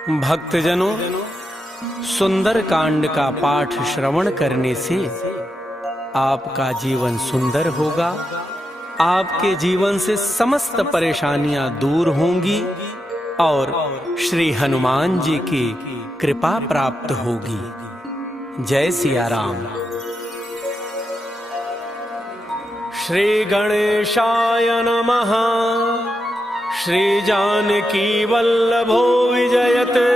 भक्तजनों, सुंदर कांड का पाठ श्रवण करने से आपका जीवन सुंदर होगा। आपके जीवन से समस्त परेशानियां दूर होंगी और श्री हनुमान जी की कृपा प्राप्त होगी। जय सिया राम। श्री गणेशाय नमः। श्री जानकी वल्लभो विजयते।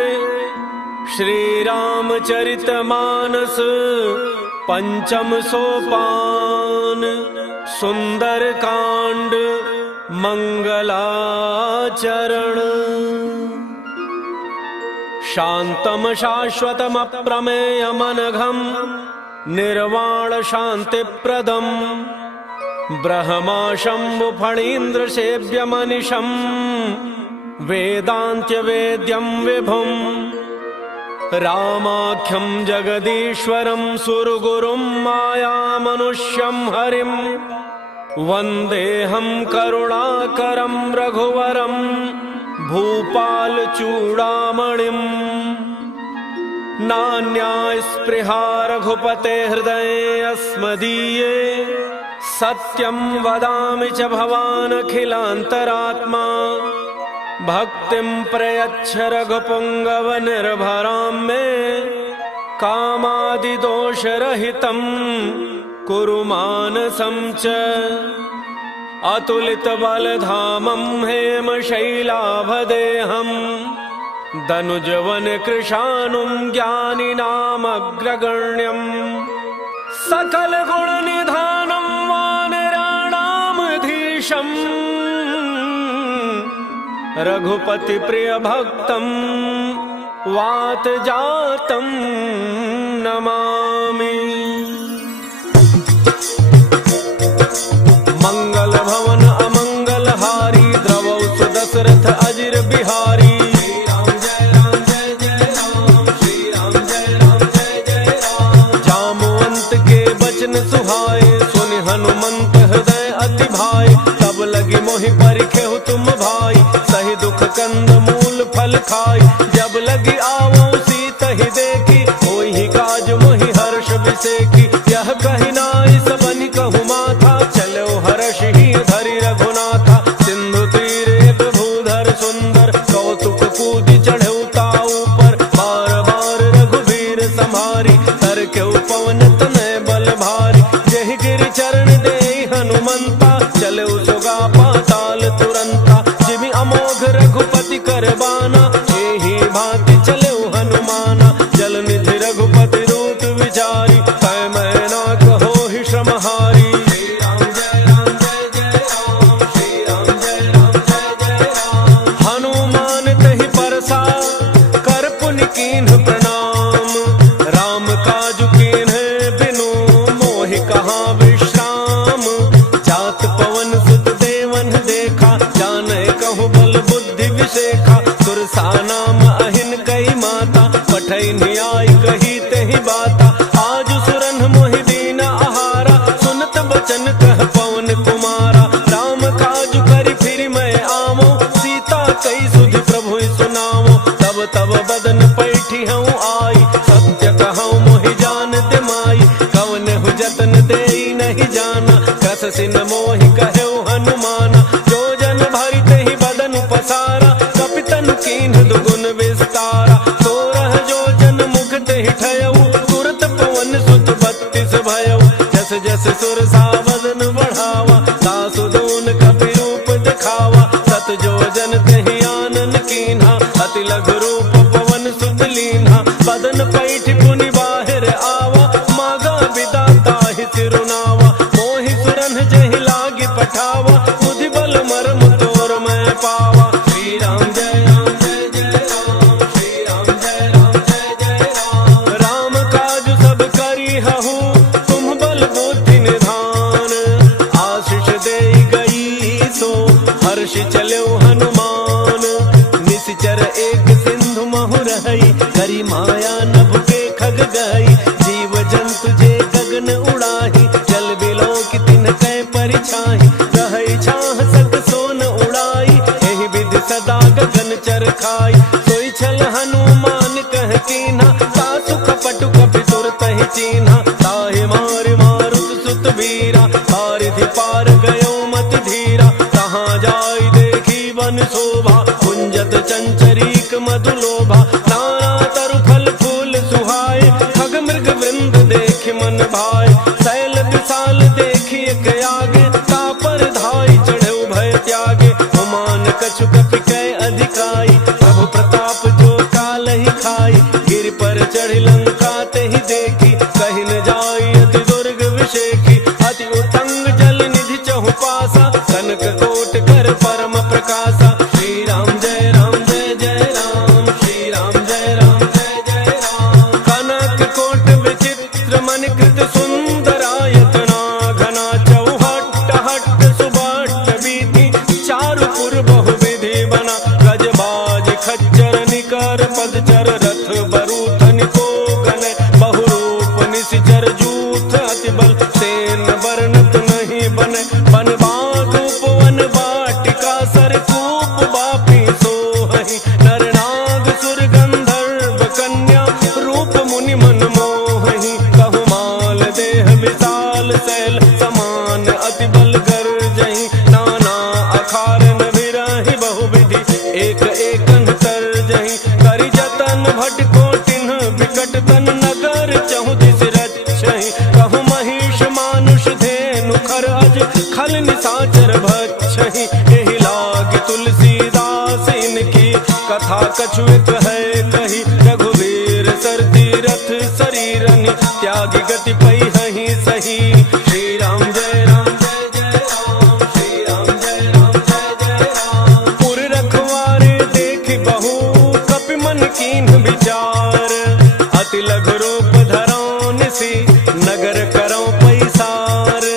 श्री रामचरितमानस पंचम सोपान। सुंदर कांड मंगलाचरण। शांतम शाश्वतम अप्रमेयमनघम निर्वाण शांतिप्रदम ब्रह्मा शंभु फणीन्द्र सेव्यमनिशं वेदांत्य वेद्यं विभुं रामाख्यं जगदीश्वरं सुरगुरुं मायामनुष्यं हरिं वन्देऽहं करुणाकरं रघुवरं भूपालचूडामणिं। नान्यास्पृहा रघुपते हृदये अस्मदीये सत्यं वदामि च भवानखिलान्तरात्मा। भक्तिं प्रयच्छ रघुपुङ्गव निर्भरां मे कामादिदोषरहितं कुरु मानसं च। अतुलितबलधामं हेमशैलाभदेहं दनुजवनकृशानुं ज्ञानिनामग्रगण्यं सकलगुणनिधानं वानराणामधीशं रघुपति प्रिय भक्तं वातजातं नमामि। मंगल भवन अमंगलहारी द्रवौ सुदशरथ अजिर बिहारी। सुहाए सुनि हनुमंत हृदय अति भाई। तब लगी मोहि परिखेहु तुम भाई सही दुख कंद मूल फल खाई। जब लगी आवो सीत ही देखी होई ही काज मोहि हर्ष विसेखी। यह कही नाई सबनि कहु माथा चलो हर्ष ही धरि रघुनाथा। सिंधु तीर एक भूधर सुंदर कौतुक कूदि चढ़ेउ ताऊ पर। बार बार रघुबीर सम्हारी तर केउ पवन तनय बल भारी। जहि गिरि चरण देहि हनुमंता चले सुगा पाताल तुरंता। जिमि अमोघ रघुपति करबाना एहि भांति चले हनुमाना। जल निधि रघुपति रूप विचारी कै मैना कहो ही श्रमहारी। श्री राम जय राम जय जय राम। श्री राम जय राम जय जय राम। हनुमान तहि परसा कर पुनि कीन्ह प्रणाम। राम काजु कीन्ह बिनु मोहि कहाँ विश्राम। जात पवन सुत देवन देखा जाने कहु बल बुद्धि विशेखा। सुरसा नाम अहिन कई माता पठई न्याय कही तेहि बाता। आज सुरन मोहि दीन आहारा सुनत बचन कह पवन कुमारा। राम काजु करि फिर मैं आवो सीता कई सुधि प्रभु सुनावो। तब तब बदन पैठी हूँ आई सत्य कहूँ मोहि जानते माई। कवन हु जतन देई नहीं जाना कस सिन मोहि कहेउ हनुमाना। जो जन भरि तेहि बदन पसारा कपितन कीन्ह दुगुन विस्तारा। 16 जो जन मुख तेहि ठयउ तुरत पवन सुत 32 भयउ। जस जस सुरसा वदन बढ़ावा सासु दून कपि रूप दिखावा। सत जो जन तेहि आनन कीन्हा अति लघु रूप पवन सुत लीन्हा। बदन पैठ पुनि बाहिर आवा मागा विदा ताहि सिरुनावा। मोहि सुरन जहि लागी पठावा बुद्धि बल मर्म तोर मैं पावा। श्री राम जय राम जय जय राम। श्री राम जय राम जय जय राम। राम काज सब करी हहु तुम बल बुद्धि निधान। आशीष देई गई सो हर्षि चलेउ हनुमान। निश्चर एक सिंधु महु रहई करी माया नभ के खग गई। जीव जंतु जे गगन उड़ाही जल बिलो की तिन कै परिछाही। रहई छाह सक सोन उड़ाई एहि विधि सदा गगन चरखाई। सोई छल हनु पीक मधुलोभा। नाना तरु फल फूल सुहाए, खग मृग वृंद देख मन भाए। शैल विशाल देखी एक आगे, तापर धाई चढ़े भय त्यागे। हुमान कछु कपि कै अधिकाई, प्रभु प्रताप जो काल ही खाई। गिर पर चढ़ी लंका ते ही देखी, कहीं न जाई अति दुर्ग विषेखी। अति उत्तंग जल निधि चहु पासा, कनक कोट कर परम प्रकाशा। श्री राम जय राम जय जय राम, श्री राम जय राम जय जय राम। कनक कोट विचित्र मणिकृत सुंदरायतना, घना चौहट्ट हट्ट सुबट्ट बीती। चारु पुर बहु विधि बना, गजबाज खच्चर निकर पदचर। रथ बरूथन को गन, बहुरूप निशिचर जूथ अति बल। सेन बरनत नहीं बने, बन बाग उपवन वाटिका। सरकूप बापी सोहहि, नर नाग सुर गंधर्व कन्या। रूप मुनि मन मोहहि, कहु माल देह विशाल। शैल समान अति बल गर्जहि, नाना अखारन विरहि बहुविधि। एक एकन तरजहि, करि जतन भट कोटिन विकट तन। नगर चहु दिस रक्षहि, कहु महिष मानुष धेनु खर अज। खल निशाचर भक्षहि, एहि लागी तुलसीदास इनकी। कथा कछु एक है कही, रघुवीर सर तीरथ शरीरनि। त्यागी गति पैहि सही, श्री राम जय राम जय जय राम, श्री राम जय राम जय जय राम। पुर रखवारे देखि बहु, कपि मन कीन्ह विचार। अति लघु रूप धरौ निसि, नगर करौ पैसार।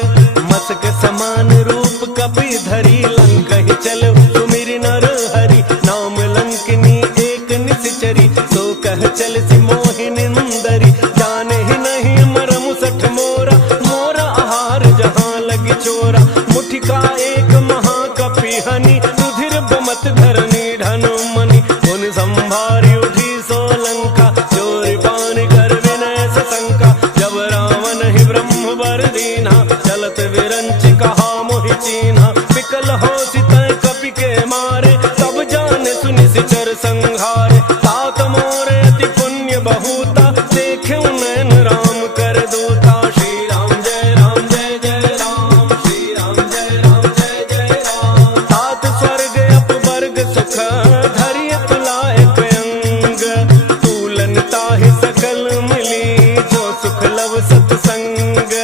मसक समान रूप कपि धरी, लंकहि चलौ सुमिरि नर हरि। नाम लंकिनी एक निशिचरी, सो कह चलसि मोहि निंदरी। जाने ही नहीं मरमु सठ मोरा, मोरा आहार जहाँ लगी चोरा। मुठिका एक महाकपि हनि, रुधिर बमत धरनी ढन मनि। उन संभारी उठी सो लंका, चोरी पान कर विनय सशंका। जब रावण ही ब्रह्म वर दीन्हा, चलत विरंच कहा मोहि चीन्हा। विकल होसि तै कपि के मारे, तब जाने सुनि सिचर संहारे। तात मोरे अति पुण्य बहुता, देखे नैन राम कर दूता। श्री राम जय राम जय जय राम, श्री राम जय राम जय जय राम। तात स्वर्ग अपवर्ग सुख, धरि तुलायक अंग। तूलन ताहि सकल मिली, जो सुख लव सतसंग।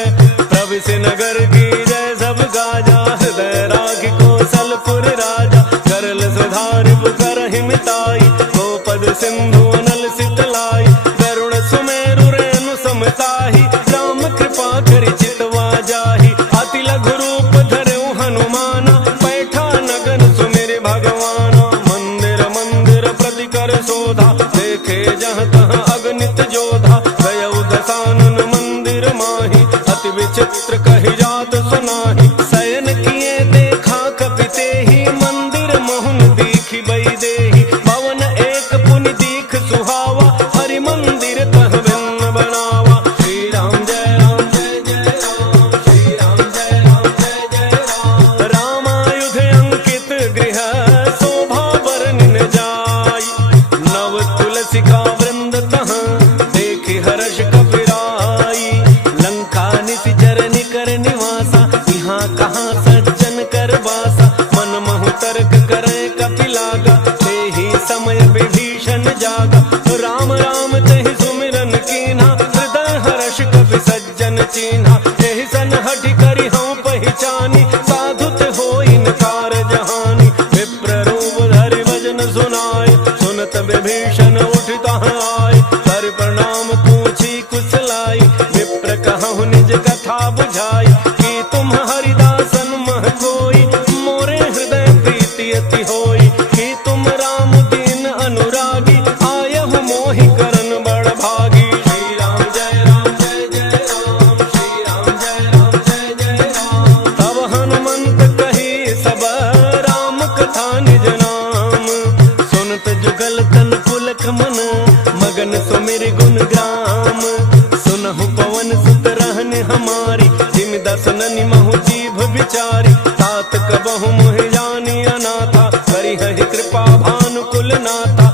प्रविशि नगर की जय सब गाजा, हृदय राग कौशलपुर राजा। करल सुधारि करहि मिताई, गोपद सिंधु अनल सितलाई। गरुड़ सुमेरु रेणु समताहि, राम कृपा करि चितवा जाहि। अति लघु रूप धरौ हनुमाना, पैठा नगन सुमिरि भगवाना। मंदिर मंदिर प्रति कर शोधा, देखे जहाँ तहाँ अगणित जोधा। गयौ दसानन मंदिर माहि, अति विचित्र कहि जात सुनाहि। शयन किए देखा कपि तेहि, मंदिर मोहन दीखि बई देहि। भवन एक पुनि दीख सुहावा, हरि मंदिर तह भिन्न बनावा। श्री राम जय राम जय जय राम, श्री राम जय राम जय जय राम। रामायुध अंकित गृह, शोभा बरनिन जाई। नव तुलसिका वृंद तह, देखि हर्ष कपिराई। लंका निशिचर निकर निवासा, यहाँ कहाँ सज्जन कर बासा। मन महु तर्क करे कपि लागा, तेहि समय विभीषण जागा। राम राम तेहि सुमिरन कीन्हा, हृदय हर्ष कपि सज्जन चीन्हा। एहि सन हठि करि हऊँ पहिचानी, साधु ते होई नकार जहानी। विप्र रूप धरि भजन सुनाय, सुनत विभीषण उठ तहाँ आय। कर प्रणाम पूछी कुशलाई, विप्र कहु निज कथा बुझाई। कि तुम हरिदासन मह कोई, मोरे हृदय प्रीति अति होई। कि तुम राम दीन अनुरागी, आयहु मोहि करन बड़ भागी। श्री राम जय राम जय जय राम, श्री राम जय राम जय जय राम। तब हनुमंत कही सब, राम कथा निज नाम। सुनत जुगल तन पुलक मन, मगन सुमिरि गुण ग्राम। सुनहु पवन सुत रहन हमारी, जिमि दसननि महु जीभ विचारी। तात कबहु मोहि जानी अनाथा, करिहहि कृपा भानुकुल नाथा।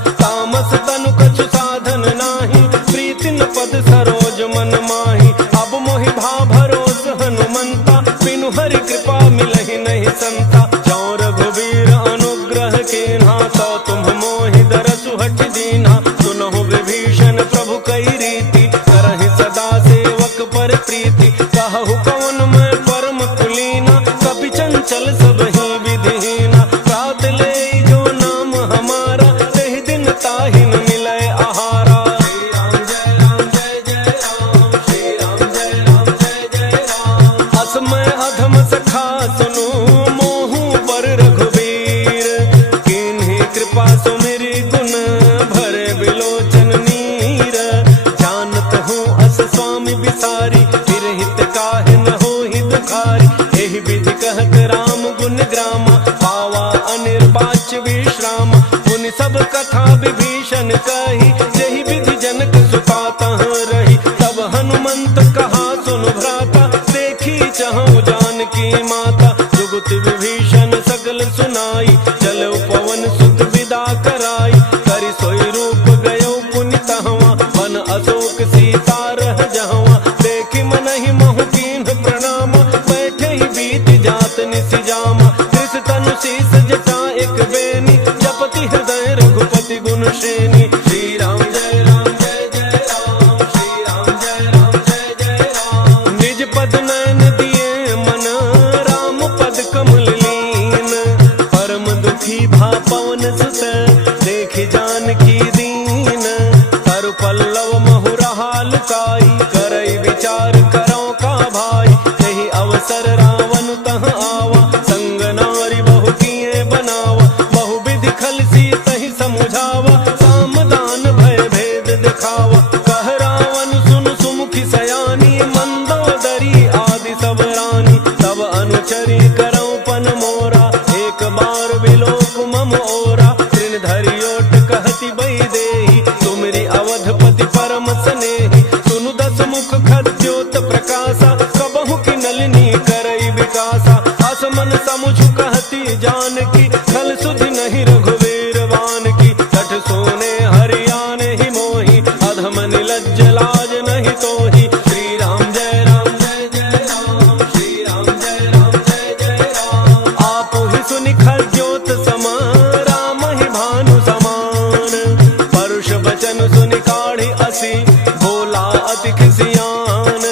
विभीषण कही, यही विधि जनक सुता तह रही। तब हनुमंत कहा सुन भ्राता, देखी चहु जानकी माता। जुगुत विभीषण सकल सुनाई, चलो पवन सुत विदा कराई। करि सोई रूप गयो पुनि तहवा, वन अशोक सीता रह जहवा। देखि मनहि महु कीन्ह प्रणाम, बैठे ही बीत जात निसि जामा। कृष तनु शीस जटा एक बेनी, जपति हृदय रघुपति गुण श्रेणी। श्री राम जय राम जय जय राम, श्री राम जय राम जय जय राम। निज पद नयन दिए मन, राम पद कमल लीन। परम दुखी भा पवन सुत, देखि जानकी दीन। तरु पल्लव महु रहा लुकाई, करई विचार करो का भाई। यही अवसर रावण तह आवा, संग नारी बहु किए बनावा। बहु विधि खल सी तहि समुझावा, सामदान भय भेद दिखावा। कह रावण सुन सुमुखी सयानी, मंदोदरी आदि सब रानी। तब अनुचरी करौ पन मोरा, एक बार विलोक मम ओरा। तृण धरि ओट कहति बई देहि, तुमरी अवधपति परम स्नेहि। सुनु दस मुख खद्योत प्रकाशा, कबहु की नलिनी करई विकासा। असमन समुझ कहती जानकी, खल सुधि नहीं रघुवीर वान की। सठ सोने हरियाने ही मोही, अधम निलज्ज लाज नहीं तोही। श्री राम जय राम जय जय राम, श्री राम जय राम जय जय राम। आप ही सुनि खद्योत समा, राम ही भानु समान। परुष बचन सुनि काढ़ी असी, भोला अति खिसियान।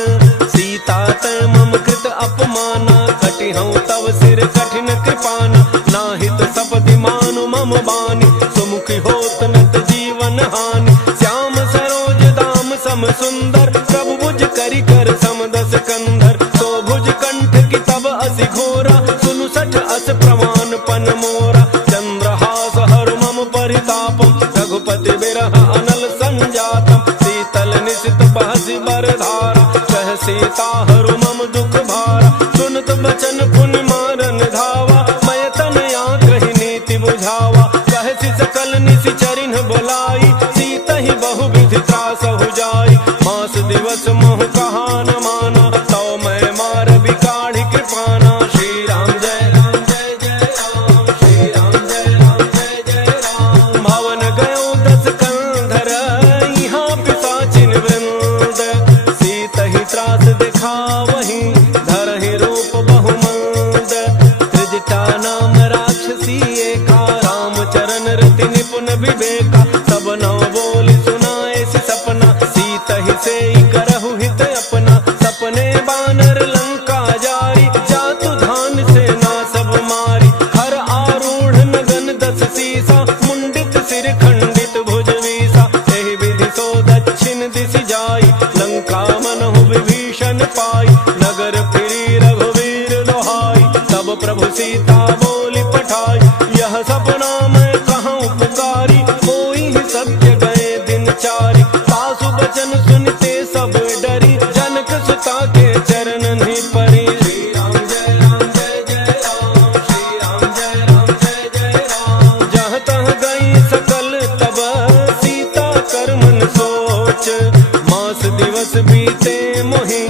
सीता तै मम कृत अपमाना, कटिहउँ तव सिर कठिन कृपाना। नाहित सपति मानु मम बानी, सुमुखी होत नत जीवन हानि। श्याम सरोज दाम सम सुंदर, प्रभु भुज करि कर सम दस कंधर। तो भुज कंठ की तब असि घोरा, सुनु सठ अस प्रमाण पन मोरा। चंद्रहास हर मम परितापम, रघुपति बिरह अनल संजातम। शीतल निशित बहसि बरधारा, कह सीता हरु मम दुख भारा। सुनत बचन पुनि मारन धावा, मैं तनया कहि नीति बुझावा। कहसि सकल निशि चरिन्ह बोलाई, सीत ही बहु विधि त्रासहु जाई। मास दिवस मोह कहा न माना, तो मैं मार बिकाढ़ी कृपाना। श्री राम जय राम जय जय राम, श्री राम जय राम जय जय राम। भवन गयो दस कंधर, यहाँ पिशाचिन वृंद। सीत ही त्रास दिखावहीं, धरहि रूप बहुमंद। त्रिजटा नाम राक्षसी एका, रामचरण रति निपुण विवेका। सब नौ बोली सुनाए सि सपना, सीत ही सेई करहु हित अपना। सपने बानर लंका जारी, जातु धान सेना सब मारी। हर आरूढ़ नगन दस सीसा, मुंडित सिर खंडित भुज वीसा। एहि विधि सो दक्षिण दिशि जाई, लंका मनहु विभीषण पाई। नगर फिरी रघुवीर दोहाई, तब प्रभु सीता बोली पठाई। यह सपना मैं कहूँ पुकारी, कोई ही सत्य गए दिन चारी। सासु बचन सुनते सब डरी, जनक सुता के चरण नहीं परी। श्री राम जय राम जय जय राम, श्री राम जय राम जय जय राम। जहाँ तहाँ गई सकल तब, सीता कर मन सोच। मास दिवस बीते मोहि,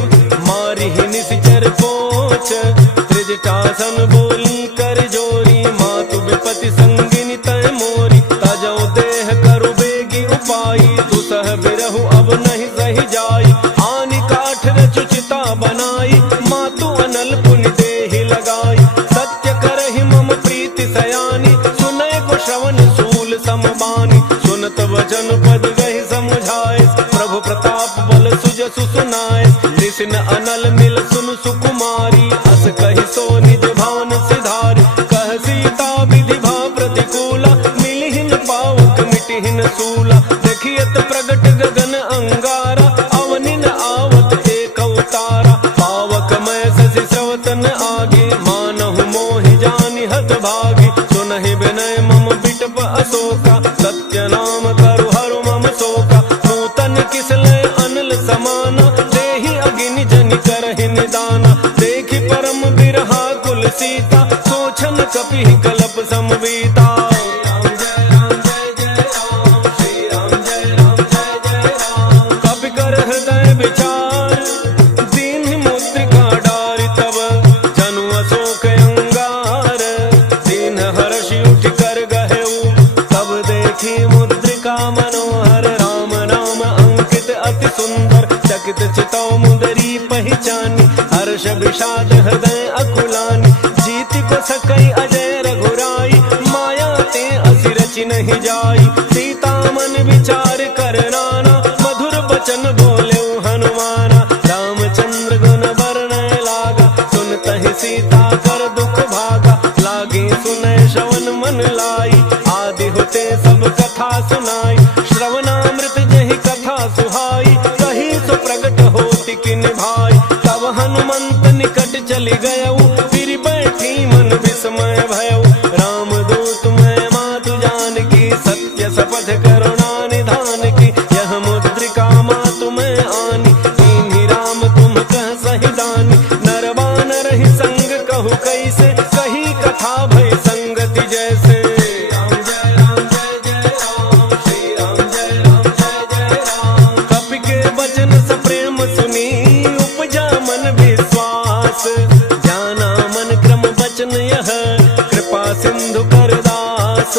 मारी ही निशिचर पोच। त्रिजटासन बोली कर जोरी, मातु विपति संगिनी तय मोरी। तजौ देह करु बेगी उपाई, दुसह बिरहु अब नहीं सही जाई। आनि काठ रचुचिता बनाई, मातु अनल पुनि देहि लगाई। सत्य करहि मम प्रीति सयानी, सुनय को श्रवण सूल समबानी। सुनत वचन पद गहि समुझाए, प्रभु प्रताप बल सुजसु सुनाए। निसिन अनल मिल सुन सुकुमारी, अस कहि सो निज भान सिधारी। कह सीता विधि भा प्रतिकूला, मिलिहिन पावक मिटिहिन सूला। देखियत प्रगट गगन अंगारा, अवनिन आवत एक अवतारा। पावक मैं शशि श्रवतन आगे, मानहु मोहि जानि हत भागी। सुनहि विनय मम बिटप अशोका, सत्य नाम तरु हरु मम शोका। नूतन किसलय अनल समाना, देहि अगिनि जनि करहि निदाना। देखि परम बिरहा कुल सीता, सोचन कपि कलप समवीता। श्री राम जय राम जय जय राम, चकित चितौ मुदरी पहचानी, हर्ष विषाद हृदय अकुलानी। जीत को सकई अजय रघुराई, माया ते असि रचि नहीं जाई। सीता मन विचार कर नाना, मधुर बचन बोले हनुमाना। रामचंद्र गुण वर्णय लागा, सुनतहि सीता कर दुख भागा। लागे सुनय श्रवण मन लाई, आदि होते सब कथा सुनाई। श्रवणामृत जहि कथा सुहाई, कही सो प्रगट होति किन भाई। तब हनुमंत निकट चली गयऊ, फिर बैठी मन विस्मय भयऊ। राम दूत मैं मातु जानकी, सत्य शपथ करुणा निधान की। यह मुद्रिका मातु मैं आनी, दीन्ही राम तुम कह सही दानी। नर बानर ही संग कहु कैसे, कही कथा भय संगति जैसे। कपि के वचन सप्रेम सुनी, उपजा मन विश्वास। जाना मन क्रम वचन यह, कृपा सिंधु कर दास।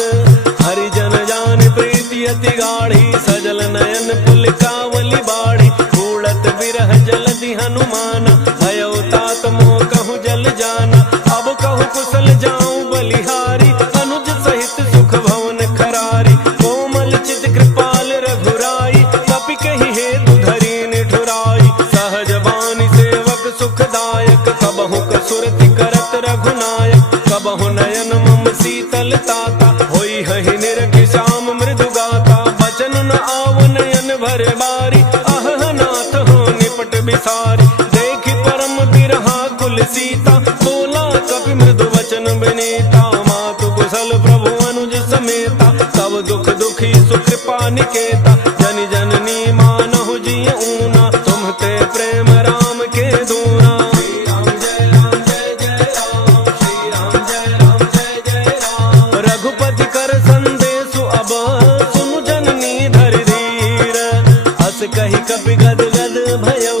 हरिजन जान प्रीति अति गाढ़ी, सजल नयन पुलकावली बाढ़ी। उड़त बिरह जलधि हनुमाना, भयउ तात मोह कहूँ जल जाना। अब कहूँ कुशल जाऊं बलिहारी, अनुज सहित सुख भवन खरारी। कोमल चित कृपाल रघुराई, कपि कहि हेतु धरि निठुराई। सहज बानी सेवक सुखदायक, कबहु कसुरति करत रघुनायक। कबहु नयन मम शीतल ताता, होई हहि निरखि श्याम मृदु गाता। बचन न आव नयन भर बारी, अह नाथ हो निपट बिसारी। देखि परम बिरहा कुल सीता, बोला कपि मृदु वचन विनीता। मातु कुशल प्रभु अनुज समेता, सब दुख दुखी सुकृपा निकेता। जन जननी मानहु जिय ऊना, तुम्हते प्रेम राम के दूना। श्री राम जय राम जय जय राम, श्री राम जय राम जय जय राम। रघुपति कर संदेशु अब, सुनु जननी धरि धीर। अस कहि कपि गद गद भयउ,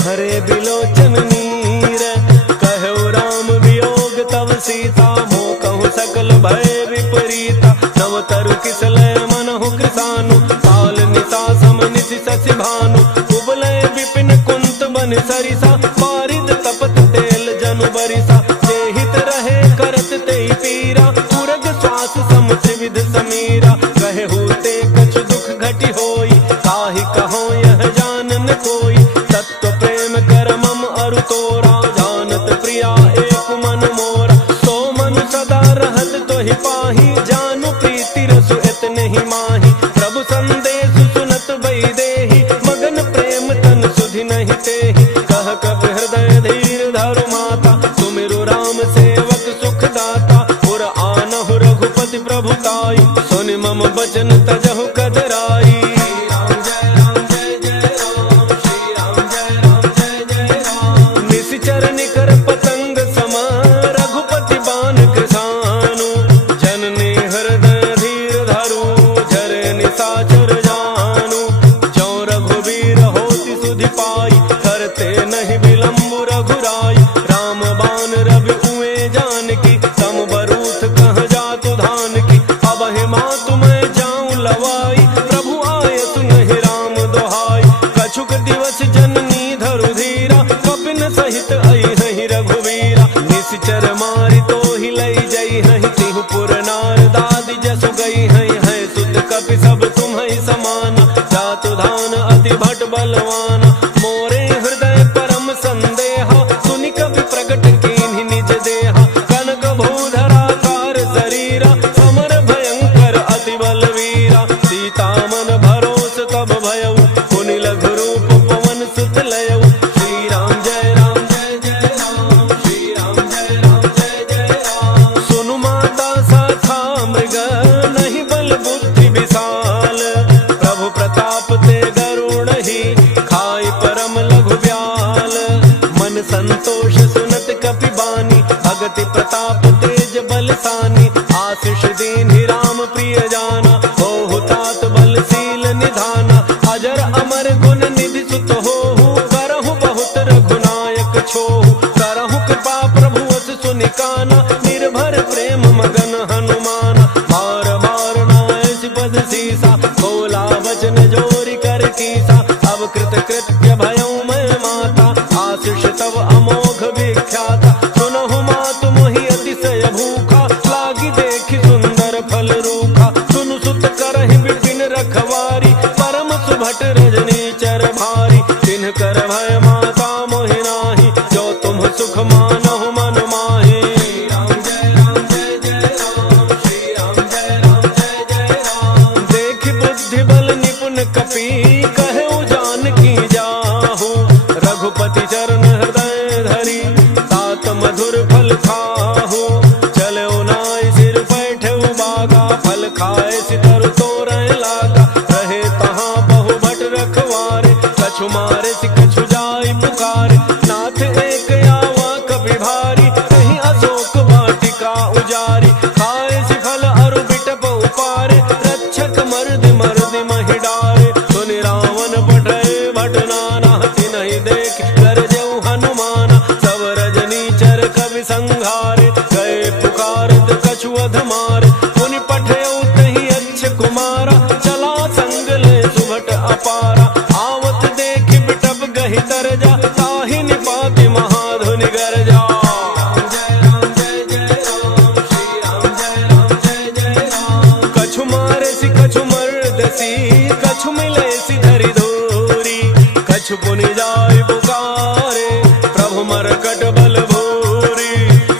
भरे बिलोचन नीर। कहु राम वियोग तव सीता, मोह कहु सकल भय विपरीता। नव तरु किसलय मनहु कृसानु, काल निशा सम निशि शशि भानु। कुबलय विपिन कुंत बन सरिसा, पारिद तपत तेल जनु बरिसा। जेहित रहे करत तेहि पीरा, उरग श्वास समुझ विध समीरा। कहे होते कछु दुख घटि होई, काहि कहो यह जानन कोई। तत्व प्रेम कर मम अरु तोरा, जानत प्रिया एक मन मोरा। सो मन सदा रहत तोहि पाही, जानु प्रीति रसु इतने ही माही। प्रभु संदेश सुनत वैदेही, मगन प्रेम तन सुधि नहीं तेहि। कह कपि हृदय धीर धरु माता, सुमिरु राम सेवक सुख दाता। पुर आनहु रघुपति प्रभुताई, सुनि मम बचन तजहु कदराई। श्री राम जय राम जय जय राम, श्री राम जय राम जय जय राम। निशिचर निकर पतंग सम, रघुपति बान कृसानु। जननी हृदय धीर धरु, झरे निशाचर जानु। जो रघुवीर होति सुधि पाई, करते नहीं विलम्ब रघुराई। राम बान रवि उए जानकी, तम बरूथ कह जातु धान की। अब हे मातु मैं जाऊं लवाई, प्रभु आय सुनहि राम दोहाई। कछुक दिवस जननी धरु धीरा, कपिन सहित आई हहि रघुवीरा। निशिचर मारि तो ही लई जई हहि, तिहु पुर नार दादि जसु गई हई। है सुत कपि सब तुम्हि समाना, जातु धान अति भट बलवाना। मोरे हृदय परम संदेहा, सुनि कपि प्रगट कीन्हि निज देहा। कनक भूधराकार शरीरा, समर भयंकर अति बलवीरा। सीता मन भरोस तब भयउ, पुनि लघु रूप पवन सुत लयउ। श्री राम जय राम जय जय राम, श्री राम जय राम जय जय राम। सुनु माता साखा मृग, नहीं बल बुद्धि विशाल। प्रभु प्रताप ते गरुड़ ही, भट रजनी चर भारी, तिन्ह कर भय माता मोहि नाही, जो तुम सुख मानहु मन माहि। देख बुद्धि बल निपुण कपि, कहु जानकी जाहु, रघुपति चरण हृदय धरी, तात मधुर फल खाहु। चले नाई सिर बैठे बागा, फल खाए सितर तोरय लागा, रहे तहाँ बहु भट रखवारे, कछु मारे सि कछु जाई पुकारे, नाथ एक आवा कपि भारी, कहीं अशोक वाटिका उजारी, खाए सि फल अरु बिटप उपारे, रक्षक मर्द मर्द महि डारे। सुनि रावण पठय भट नाना, तिन्हि देख गरजऊ हनुमाना, सब रजनी चर कवि संघारे, गए पुकारत कछु अध मारे, पुनि पठयऊ तहि अच्छ कुमारा, चला संग ले सुभट अपारा, आवत देख बिटप गहि तरजा, ताहि निपाति महाधुनि गरजा। कछु मारे सि कछु मर्दसी, कछु मिले सि धरि धूरी, कछु पुनि जाय पुकारे, प्रभु मरकट बल भूरी।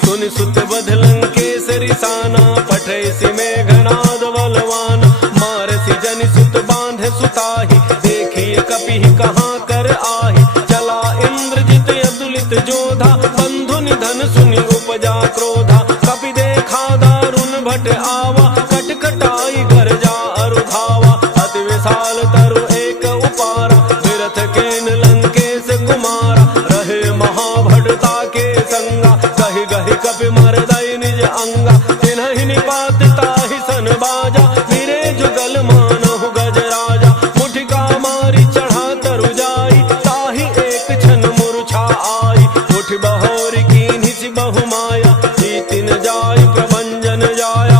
सुनि सुत बध लंकेसरि साना, पठै सि मेघनाद बलवान, मार सि जनि सुत बांधे सुताहि, देखिए कपिहि कहाँ कर आहि, चला इंद्रजित अतुलित जोधा, बंधु निधन सुनि उपजा क्रोधा, कपि देखा दारुण भट आवा, कट कटाई गरजा अरु धावा, अति विशाल तरु एक उपारा, विरथ केन लंकेश कुमारा, रहे महाभटता के संगा, गहि गहि कपि मरदई निज अंगा, तिन्हि निपात ताहि सन बाजा, वीरे जुगल मानहु गजराजा, मुठिका मारी चढ़ा तरु जाई, ताहि एक क्षण मूर्छा आई, उठ बहोरी कीन्हि सि बहु माया, जीति न जाई प्रभंजन जाया।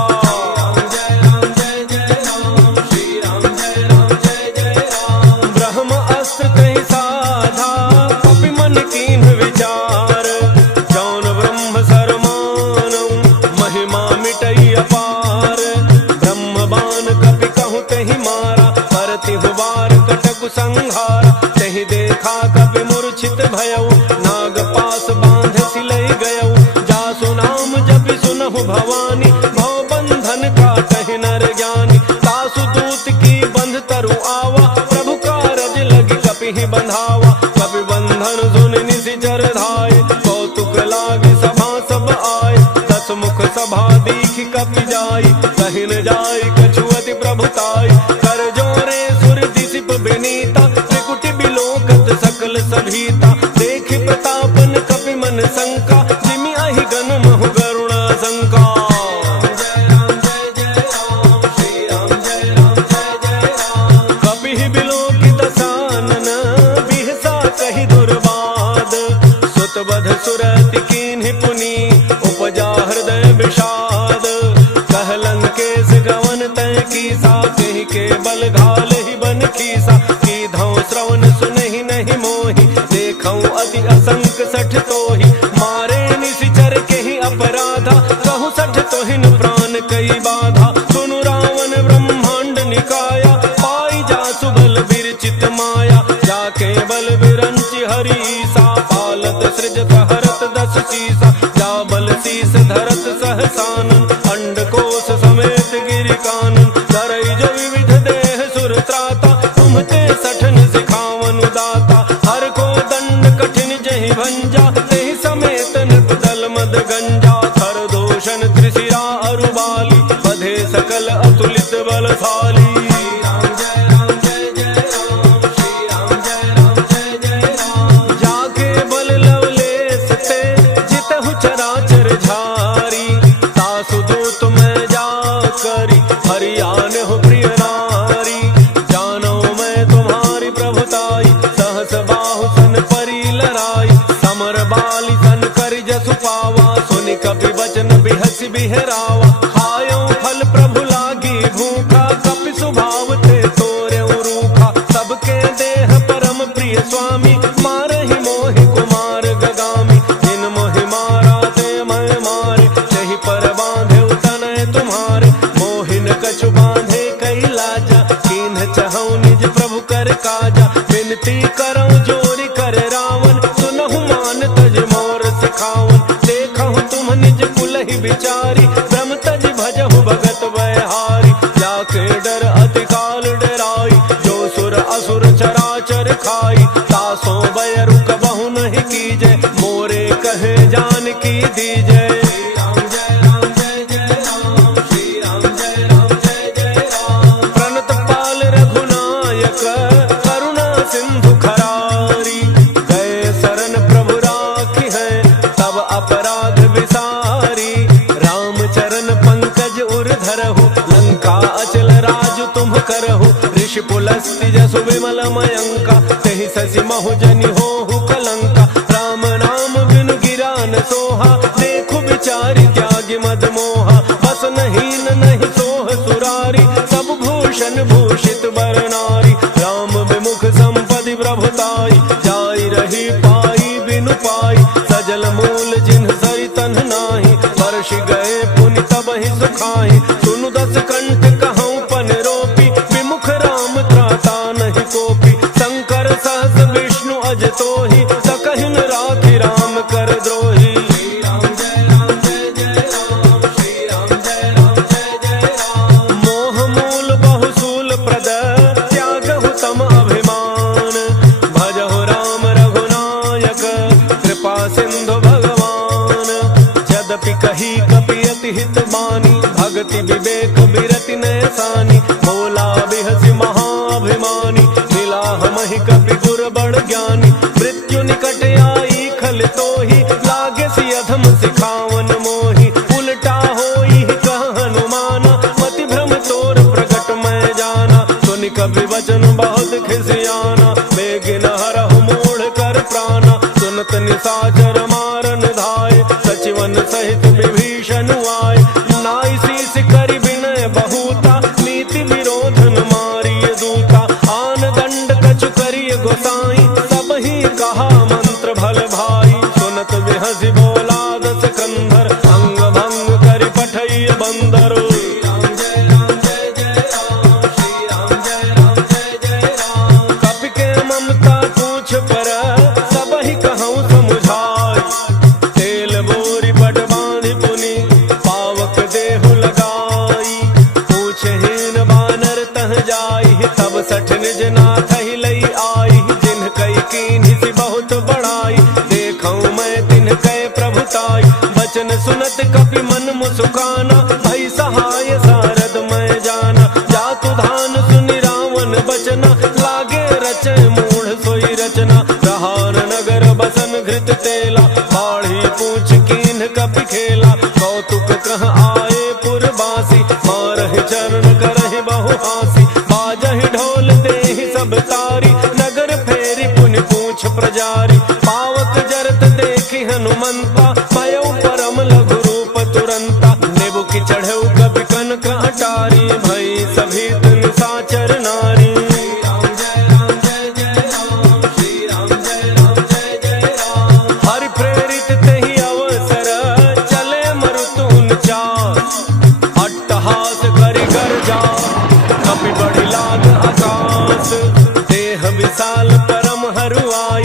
ब्रह्म अस्त्र कहि साधा, कपि मन कीन्ह विचार, जौन ब्रह्म सर मानऊ, महिमा मिटई अपार, ब्रह्म बाण कपि कहु तहि मारा, परतिहु बार कटकु संहारा, तहि देखा कपि मूर्छित भयऊ, नाग पास बांध सिलई गयऊ, जासु नाम जपि सुनहु भवानी, भव बंधन काटहि नर ज्ञानी, तासु दूत की बंध तरु आवा, प्रभु कारज लगी कपिहि बंधावा, कपि बंधन सुनि निशिचर धाये, कौतुक लागे सभा सब आए, दस मुख सभा दीखि कपि जाई, कहि न जाई कछु अति प्रभुताई, कर जोरे सुर दिसिप विनीता, त्रिकुटि बिलोकत सकल सभीता, देखि प्रतापन कपि मन शंका, जिमि अहि गन महु करुणा शंका। कपिहि बिलोकि दसानन, बिहसा कहि दुर्बाद, सुत बध सुरति कीन्हि पुनि, उपजा हृदय विषाद, कह लंकेश गवन तय कीसा, कहि के बल घाल ही बन खीसा, की धौ श्रवण सुनहि नहीं मोहि, देखऊं अति असंक सठ तोहि, मारे निशिचर केहि अपराधा, कहु सठ तोहिन प्राण कई बाधा, सुनु रावण ब्रह्मांड निकाया, पाई जासु बल विरचित माया, जाके बल विरंचि हरीसा, पालत सृजत हरत दस शीसा, जा बल शीस धरत सहसानन, अंडकोश समेत गिरि कानन, धरई जो विविध देह सुर त्राता, तुम्हते सठन सिखावन दाता, हर को दंड कठिन जहि भंजा, तेहि समेत नृप दल मद गंजा, थर दोषण त्रिशिरा अरु बाली, बधे सकल अतुलित बलशाली। जाके बल लवलेस ते जितहु चराचर झारी, तासु दूत मैं जा करी, हरियान हो प्रिय नारी, जानो मैं तुम्हारी प्रभु कर काजा। विनती करऊं जोरी कर रावण, सुनहु मान तज मोर सिखावन। देखहु तुम निज कुलहि बिचारी, ब्रह्म तज भजहु भगत बयहारी। जाके डर अति काल डराई, जो सुर असुर चराचर खाई। तासो बैरु कबहु नहीं कीजय, मोरे कहे जानकी दीजय। प्रणत पाल रघुनायक, करुणा सिंधु खरारी। गए शरण प्रभु राखी है, तब अपराध विसारी। राम चरण पंकज उर धरहु, लंका अचल राज तुम करहु। ऋषि पुलस्त्य जसु विमल मयंका, तेहि शशि महु जनि होहु कलंका। राम नाम बिनु गिरा न सोहा, देखु बिचारी त्यागी मद मोहा। बस हीन नहीं सोह सुरारी, सब भूषण भूषित बर नारी। राम विमुख संपदि प्रभुताई, जाई रही पाई बिनु पाई। सजल मूल जिन्ह सरितन नाही, वर्ष गए पुनि तबहि सुखाई। सुनु दस कंठ कहऊँ पन रोपी, विमुख राम त्राता नहीं कोपी। शंकर सहस विष्णु अज तोहि, सकहिन राखि राम कर द्रोही। मोह मूल बहुसूल प्रद, त्यागहु तम अभिमान। भजहु राम रघुनायक, कृपा सिंधु भगवान। यद्यपि कही कपि अति हित बानी, भगति विवेक बिरति नैसानी। भोला बिहसि महाभिमानी, मिला हमहि कपि गुर बड़ ज्ञानी। मृत्यु निकट आई खल तोहि, लागे सि अधम सिखावन मोहि। उलटा होई कह हनुमाना, मति भ्रम तोर प्रगट मैं जाना। सुनि कपि वचन बहुत खिसियाना, बेगिन हरहु मूढ़ कर प्राणा। सुनत निशाचर मारन धाय, सचिवन सहित विभीषण आए। नाई शीस करि विनय बहुता, नीति विरोधन मारिय दूता। आन दंड कछु करिय गोसाई, सबहि कहा मंत्र भल भाई। सुनत बिहसि बोला दस कंधर, अंग भंग करि पठइय बंदर। कपि के ममता पूछ पर, सबहि कहऊँ समुझाई। तेल बोरी बड बांधि पुनि, पावक देहु लगाई। पूछहीन बानर तह जाई, तब सठ निज नाथ ही लई आई। जिन्ह कई कीन्हि सि बहुत बड़ाई, देखऊँ मैं तिन्ह कै प्रभुताई। बचन सुनत कपि मन मुसुकाना, भई सहाय सारद मैं जाना। जातु धान सुनि रावण बचना, लागे रचय मूढ़ सोई रचना। प्रहार नगर बसन घृत तेला, बाढ़ी पूछ कीन्ह कपि खेला। कौतुक कह आए पुरबासी, मारहि चरण करहि बहु हासी। बाजहि ढोल देहि सब तारी, नगर फेरि पुनि पूछ प्रजारी। पावक जरत देखि हनुमंता, भयउ परम लघु रूप तुरंता। नेबु की चढ़ऊ कपि कनक अटारी, भई सभी निशाचर नारी। हरि प्रेरित तेहि अवसर, चले मरुतुन चास। अट्टहास करि गर्जा, कपि बढ़ि लाग आकाश। देह विशाल परम हरुआई,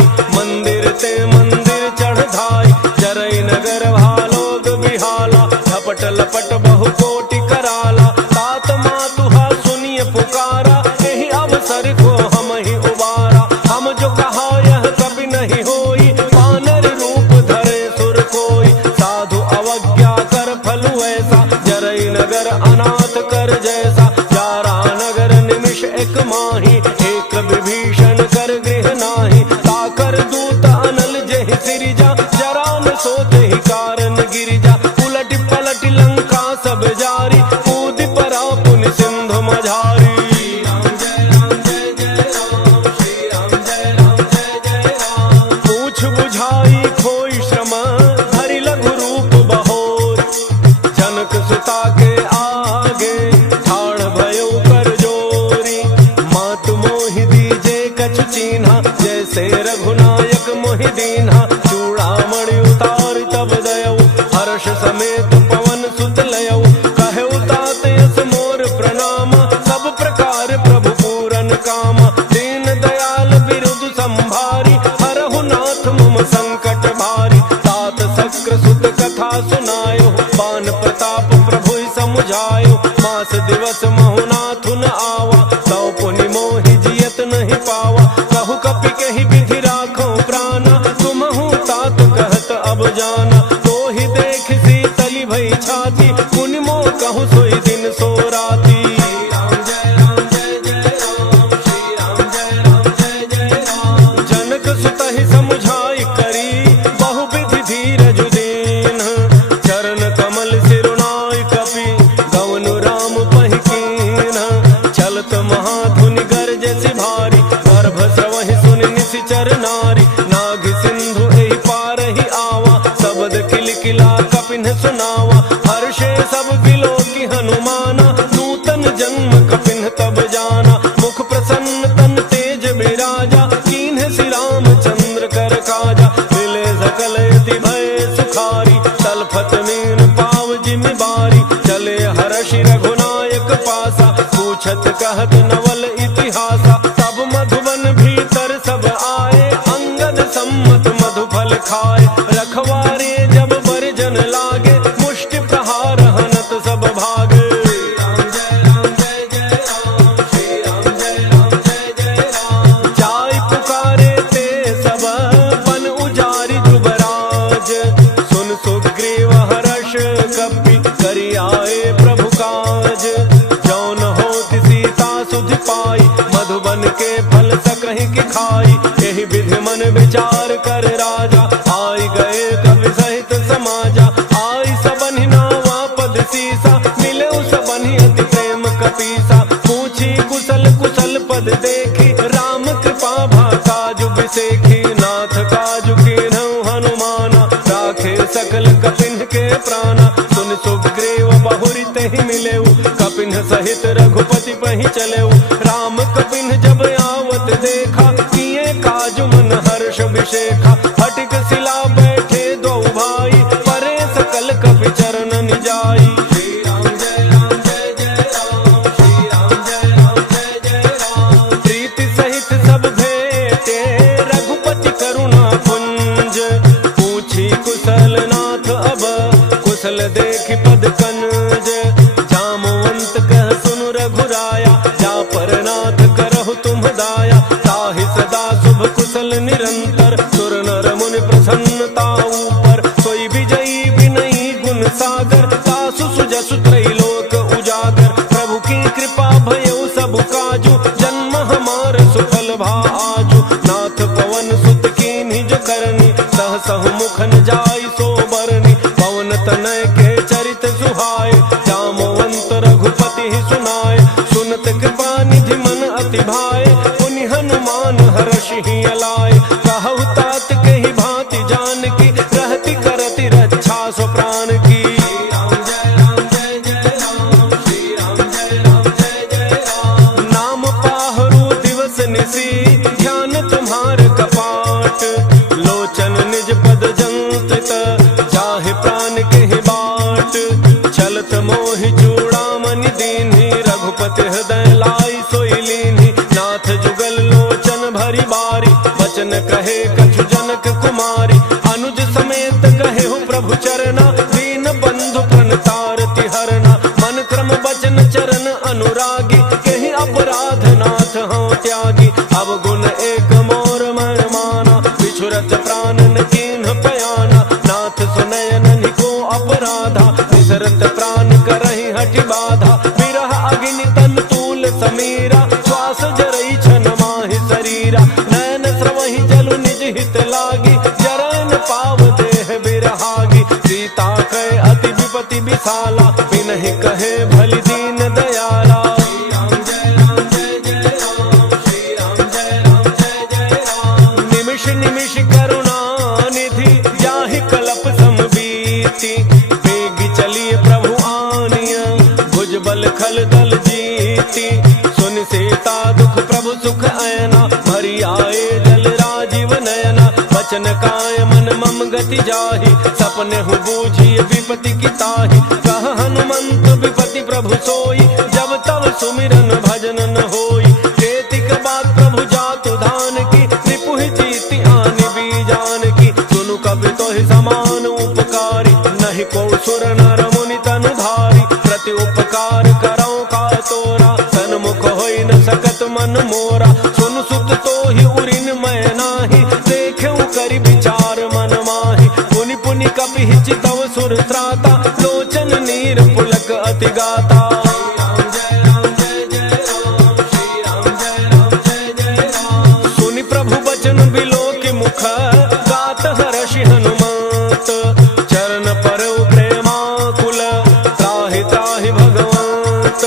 संभारी हरहु नाथ मम संकट भारी। तात शक्र सुत कथा सुनायो बान प्रताप प्रभु समुझायो। मास दिवस महु नाथ न आवा तौ पुनि मोहि जियत नहीं पावा। कहु कपि कहि विधि राखो प्राणा तुमहु तात कहत अब जाना। तो ही देख शीतली भई छाती पुनि मोह कहु सोई दिन सो राती। जनक सुतहि समुझाई करी बहुविधि धीरज दीन। चरण कमल सिरुनाई कपि गवनु राम पहि कीन। चलत महाधुनि गरजसि भारी गर्भ स्रवहि सुनि निशिचर नारी। नाग सिंधु एहि पारहि आवा शब्द किलकिला कपिन सुनावा। हर्षे सब बिलोकि हनुमाना नूतन जन्म कपिन तब जाना। मुख प्रसन्न तन तेज बिराजा कीन्ह श्री रामचंद्र कर काजा। मिले सकल यति भय सुखारी तलफत मीन पाव जिमि बारी। चले हर्षि रघुनायक पासा पूछत कहत नवल इतिहासा। तब मधुबन भीतर सब आए अंगद सम्मत मधुफल खाए। रखवारे जब बरजन लागे मुष्टि प्रहार हनत सब भागे। जाय पुकारे ते सब बन उजारी जुबराज। सुन सुग्रीव हर्ष कपि करि आए प्रभु काज। जौन होत सीता सुध पाई मधुबन के फल सकहि कि खाई। एहि विधि मन विचार कर राजा आई गए कवि सहित समाजा। आई सबनि नावा पद सीसा मिले सबनि अति प्रेम कपीसा। पूछी कुशल कुशल पद देखी राम कृपा भा काजु बिसेखी। नाथ काजु कीन्हु हनुमाना राखे सकल कपिन के प्राणा। सुन सुग्रीव बहुरी तेहि मिलेउ कपिन सहित रघुपति पहि चलेउ। राम कपिन जब आवत देखा किए काजु मन हर्ष विशेखा। फटिक सिला बैठे दो भाई परे सकल कपि चरण निजाई। प्रीति सहित सब भेटे रघुपति करुणा पुंज। पूछी कुशल नाथ अब कुशल देखि पद कंज। जामवंत कह सुनु रघुराया जा पर नाथ करहु तुम दाया। ताहि सदा शुभ कुशल निरंतर सुर नर मुनि प्रसन्नता ऊपर। सोई विजयी विनयी गुण सागर तासु सुजसु त्रैलोक उजागर। प्रभु की कृपा भयउ सब काजु जन्म हमार सुफल भा आजु। नाथ पवन सुत कीन्हि जो करनी सहसहु मुख न जाई सो बरनी। पवन तनय के चरित सुहाए जामवंत रघुपति ही सुनाए। सुनत कृपा निधि मन अति भाए पुनि हनुमान हर्षि ही अलाए। कहु तात कहि भांति जानकी रहति करति रक्षा सो प्राण की। नाम पाहरु दिवस निसी ध्यान तुम्हार कपाट। लोचन निज पद जंत्रित जाहि प्राण केहि बाट। चलत मोहि चूड़ामणि दीन्हि रघुपति हृदय लाई सोई लीन्हि। नाथ जुगल लोचन भरी बारी वचन कहे कछु जनक कुमारी। अनुज समेत कहे हो प्रभु चरना दीन बंधु प्रणतारति हरना। मन क्रम वचन चरण अनुरागी कहि अपराध नाथ हूँ त्यागी। अब गुण एक मोर मन माना बिछुरत प्राण न कीन्ह पयाना। नाथ सुनयन निको अपराधा निसरत प्राण करहि हठि बाधा। विरह अग्नि तन तूल समीरा श्वास जरई छन माहि शरीरा। नयन स्रवहि जलु निज हित लागी जरन पाव देह बिरहागी। सीता कहे अति विपति विशाला बिनहि कहे भली दीन दयाला। निमिष निमिष करुणा निधि जाहि कलप समबीति। बेगी चलिए प्रभु आनिया भुज बल खल दल जीती। सुन सीता दुख प्रभु सुख अयना भरी आए जल राजीव नयना। वचन काय मन मम गति जाहि सपने हु बूझिए विपति की ताहि। कह हनुमंत विपति प्रभु सोई जब तब सुमिरन भजन न होई। केतिक बात प्रभु जातु धान की रिपु सुर नर मुनि तनु धारी, प्रति उपकार करौ का तोरा, सन्मुख होई न सकत मन मोरा। सुन सुत तो ही उरिन मैं नाही, देखेउ करि विचार मन माही। पुनि पुनि कपि चितव सुर त्राता, लोचन नीर पुलक अति गाता। सुनि प्रभु बचन बिलो के मुख, गात हर्षि हनुमत। चरण परौ प्रेमाकुल, त्राहि त्राहि भगवंत।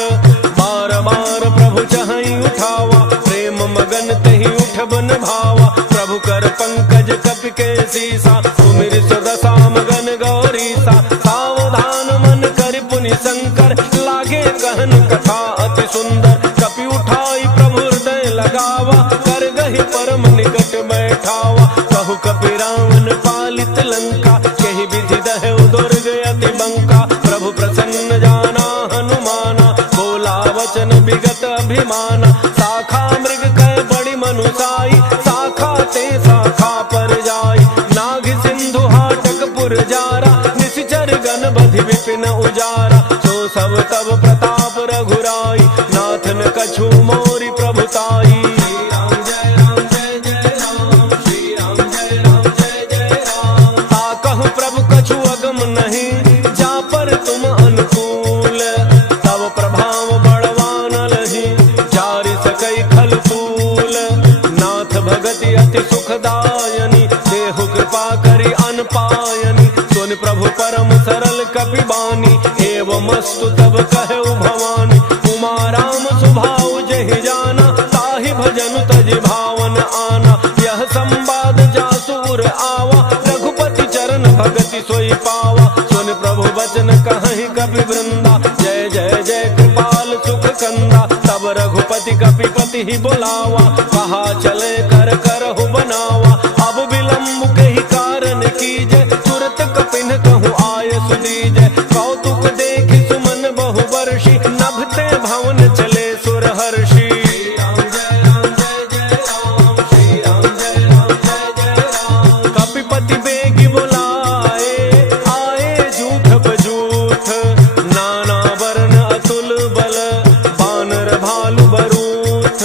बार बार प्रभु चहई उठावा, प्रेम मगन तहि उठबन भावा। प्रभु कर पंकज कपि के सीसा, सुमिर सुदशा मगन गौरीसा। सावधान मन कर पुनि शंकर, लागे कहन कथा अति सुंदर। कपि उठाई प्रभु हृदय लगावा, कर गहि परम निकट बैठावा। कहु कपि रावण पालित लंका, केहि विधि दहु दुर्ग अति बंका। प्रभु प्रसन्न जाना हनुमाना, बोला वचन विगत अभिमाना। शाखा मृग कह बड़ी मनुसाई, शाखा ते शाखा पर जाई। नाग सिंधु हाटक पुर जारा, निश्चर गण बधि विपिन उजारा। सो सब तब प्रताप रघुराई, नाथन कछु मोरि प्रभुताई। ताकहु प्रभु कछु अगम नहीं, जा पर तुम अनुकूल। तब प्रभाव बड़वान लही, जारि सकई खल फूल। नाथ भगति अति सुखदायनी, देहु कृपा करि अनपायनी। सुनि प्रभु परम सरल कपि बानी, एवमस्तु तब कहु भवानी। उमा राम सुभाउ जहि जाना, ताहि भजन तजि भावन आना। यह संवाद जासुर आवा, रघुपति चरण भगति सोई पावा। सुन प्रभु वचन कहहि कपि वृंदा, जय जय जय कृपाल सुख कंदा। तब रघुपति कपिपति ही बुलावा, कहा चले कर करहु बनावा। अब विलम्ब कहि कारण कीजय, तुरत कपिन कहु आय सुदीजय। कौतुक देखि सुमन बहु वर्षि, नभते भवन चले सुर हर्षि। कपिपति बेगी बुलाए, आए जूठ बजूठ। नाना वर्ण अतुल बल, बानर भालु बरूथ।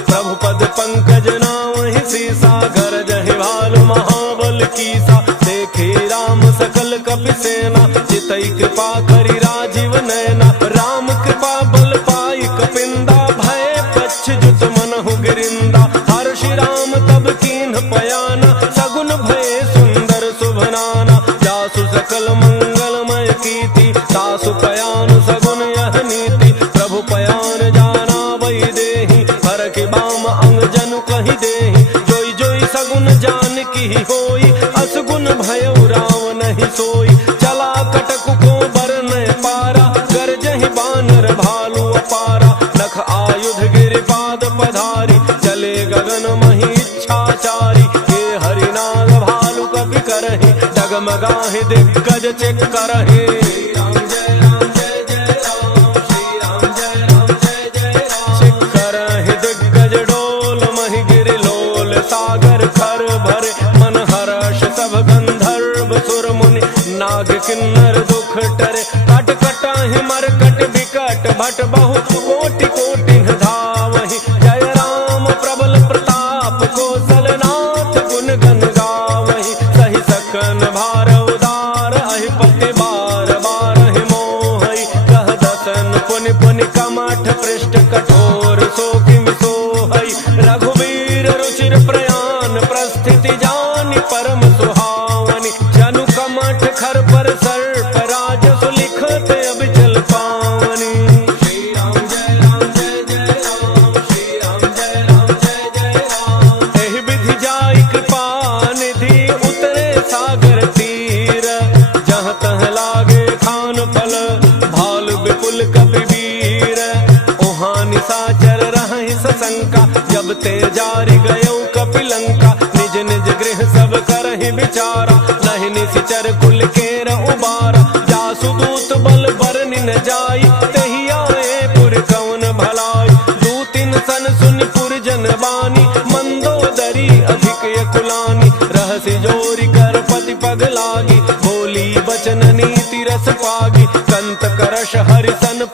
प्रभु पद पंकज नावहि सीसा, गरजहि भालु महाबल कीसा। देखे राम सकल कपि सेना, चितई कृपा करि राजीव नयना। राम कृपा बल पाई कपिंदा, भय पच्छ जुत मनहु गिरिंदा। हर्षि राम तब कीन्ह पयाना, सगुन भय सुंदर शुभनाना। जासु सकल मंगलमय कीर्ति, तासु पयान सगुन यह नीति। प्रभु पयान जाना वही देहि, हर के बाम अंग जनु कहि देहि। जोई जोई सगुन जान की होई, असगुन भयउ रावण नहीं सोई। चला कटक को बरन पारा, गरजहि बानर भालु अपारा। नख आयुध गिरिपाद पधारी, चले गगन मही इच्छाचारी। हे हरिनाग भालु कपि करहि, डगमगाहि दिग्गज चेक करहि। चेक करहि दिग्गज डोल, महि गिरि लोल। सागर खर भरे मन हर्ष, सब गंधर्व सुर मुनि। नाग किन्नर दुख टरे, कट कटाहि मरकट विकट। भट बहु कोटि कोटि धावहि, जय राम प्रबल प्रताप। कौशल नाथ गुण गन गावहि, सहि सकन भार उदार। अहिपति बार बार मोहि, कह दसन पुनि पुनि कमठ पृष्ठ। कठोर सो किमि सोहै, रघुवीर रुचिर प्रयान। प्रस्थिति जानि परम सुहावनी, जनु कमठ खर पर सर्प। राजसु लिखत अबिचल पावनी। श्री राम जय राम जय जय राम, श्री राम जय राम जय जय राम। एहि विधि जाई कृपा निधि, उतरे सागर तीर। जहाँ तह लागे खान फल, भालु विपुल कपि वीर। ओहाँ निशाचर रहहि सशंका, जब ते जारि गयौ कपि लंका। निज निज गृह सब करहि विचारा, नहीं निशिचर कुल केर उबारा। जासु दूत बल बरनि न जाई, तेहि आए पुर कौन भलाई। दूतिन सन सुनि पुर जन बानी, मंदोदरी अधिक यकुलानी। रहसि जोरि कर पति पग लागी, बोली बचन नीति रस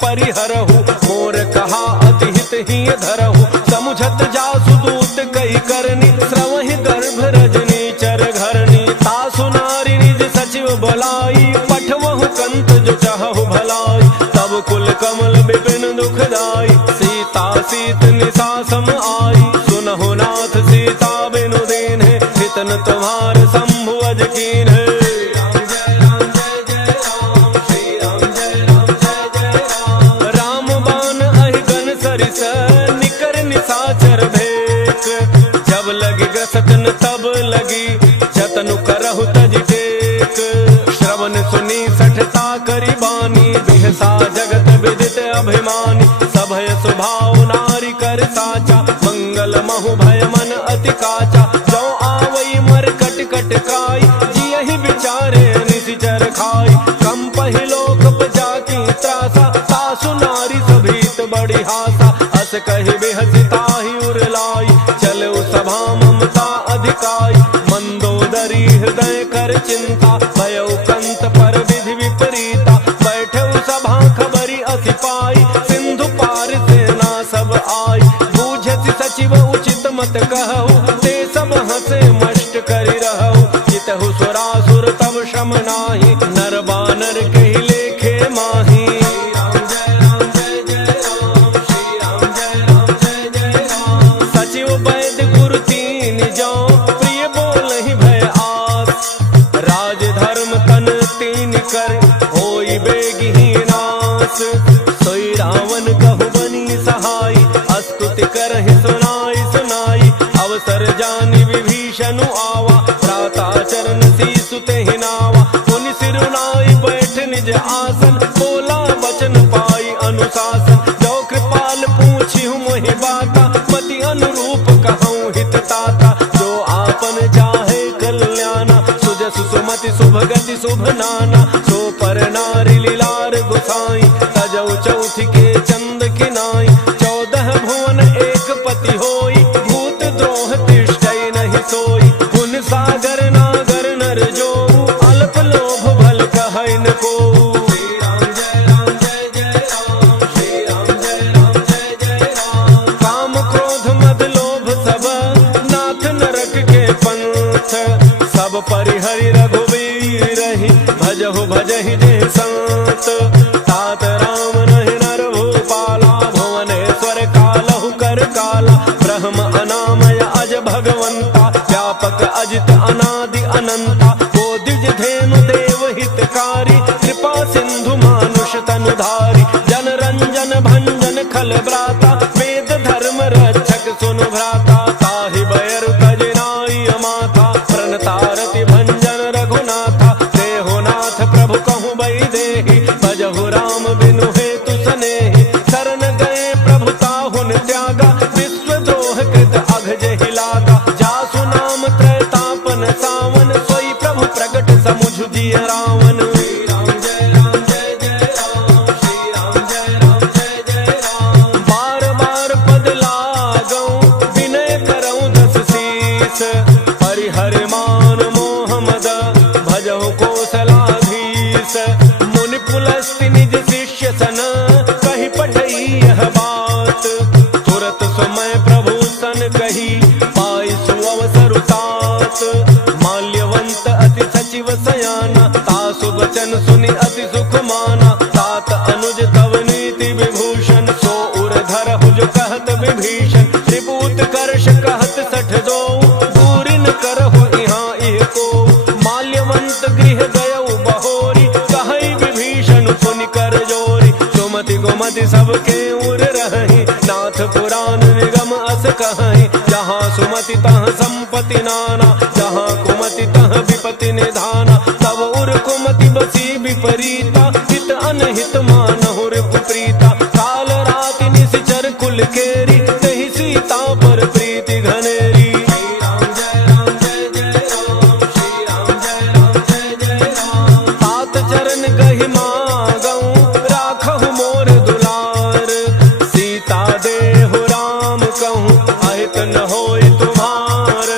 परिहरहु, मोर कहा अति हित ही धरहु। समुझत जासु दूत कई करनी, श्रवहि गर्भ रजनी चर घरनी। तासु नारी निज सचिव बुलाई, पठवहु कंत जो चाहु भलाई। तब कुल कमल विपिन दुखदाई, सीता सीत निशा सम आई। सुनहु नाथ सीता बिनु दीन्हे, हितन तुम्हार शंभु अज कीन्हे। राम बाण अहिगन सरिस, निकर निशाचर भेक। जब लगी ग्रसतन तब लगी, जतनु करहु तज टेक। श्रवण सुनी सठता करी बानी, बिहसा जगत विदित अभिमानी। सभय स्वभाव नारी कर साचा, मंगल महु भय मन अति काचा। जो आवई मर कट कट काई, जियहि विचारे निशिचर खाई। कम पहिलोक जाकी त्रासा, सासु नारी सभीत बड़ी हासा। अस कहि बिहसि ताहि उरलाई, चलऊ सभा ममता अधिकाई। मंदोदरी हृदय कर चिंता, भयउ कंत पर विधि विपरीता। बैठऊ सभा खबरी अति पाई, सिंधु पार सेना सब आई। बूझति सचिव उचित मत कहु, ते सब हंसे मष्ट करि रहु। जितहु सुरासुर तब शम नाही, नर बानर कहि लेखे माही। सचिव वैद्य गुरु तीन जौ, प्रिय बोलहि भय आस। राज धर्म तन तीन कर, होई बेगहि नास। सोई रावण कहु बनी सहाई, स्तुति करहि सुनाई सुनाई। अवसर जानि विभीषण आवा, भ्राता चरण सीसु तेहि नावा। मुनि सिरुनाई बैठ निज आसन, बोला वचन पाई अनुशासन। जो कृपाल पूछिहु मोहि बाता, पति अनुरूप कहूँ हित ताता। जो आपन चाहे कल्याणा, सुजसु सुमति शुभ गति शुभ नाना। सो पर नारी लीलार गुसाई, तजौ चौथि के चंद किनाई। 14 भुवन एक पति होई, भूत द्रोह तिष्ठै नहीं सोई। पुन सागर नागर नर जो, अल्प लोभ भल कहै न कोउ। काम क्रोध मद लोभ सब, नाथ नरक के पंथ। सब परिहरि रघुबीर ही, भजहु भजहि जे संत। तात राम नहि नर भूपाला, भुवनेश्वर कालहु कर काला। ब्रह्म अनामय अज भगवंता, व्यापक अजित अनादि अनंता। को द्विज धेनु देव हितकारी, कृपा सिंधु मानुष तनुधारी। जन रंजन भंजन खल ब्राता, वेद धर्म रक्षक सुन भ्राता। ताहि बयरु तज नाई अमाता, प्रणतारति भंजन रघुनाथा। देहो नाथ प्रभु कहूँ बई देहि, भजहु राम बिनु हेतु सनेहि। शरण गए प्रभु ताहुन त्यागा, विश्व द्रोह कृत अघ जेहि लागा। जासु नाम त्रैतापन सावन, सोई प्रभु प्रगट समुझ जिय रावण। बार बार पद लागऊं, विनय करऊं दस शीस। परिहरि मान मोह मद, भजहु कौशलाधीश। मुनि पुलस्ति निज शिष्य सन, कहि पठई यह बात। तुरत समय प्रभु सन कही, पाई सुअवसर तात। माल्यवंत अति सचिव सयाना, तासु वचन सुनि अति सुख माना। तात अनुज तव नीति विभूषण, सो उर धरहु जो कहत विभीषण। त्रिपूत कर्ष कहत सठ दो, दूरि न करहु इहाँ इह को। माल्यवंत गृह गयउ बहोरी, कहई विभीषण सुनि कर जोरी। सुमति गुमति सबके उर रही, नाथ पुराण निगम अस कहई। जहाँ सुमति तहाँ संपत्ति नाना, जहाँ कुमति तहाँ विपत्ति निधाना। तब उर कुमति बसी विपरीता, हित अनहित मानहु रिपु प्रीता। काल राति निशिचर कुल केरी, तहि सीता पर प्रीति घनेरी। तात चरण गहि मागऊं, राखहु मोर दुलार। सीता देहु राम कहूँ, अहित न होई तुम्हार।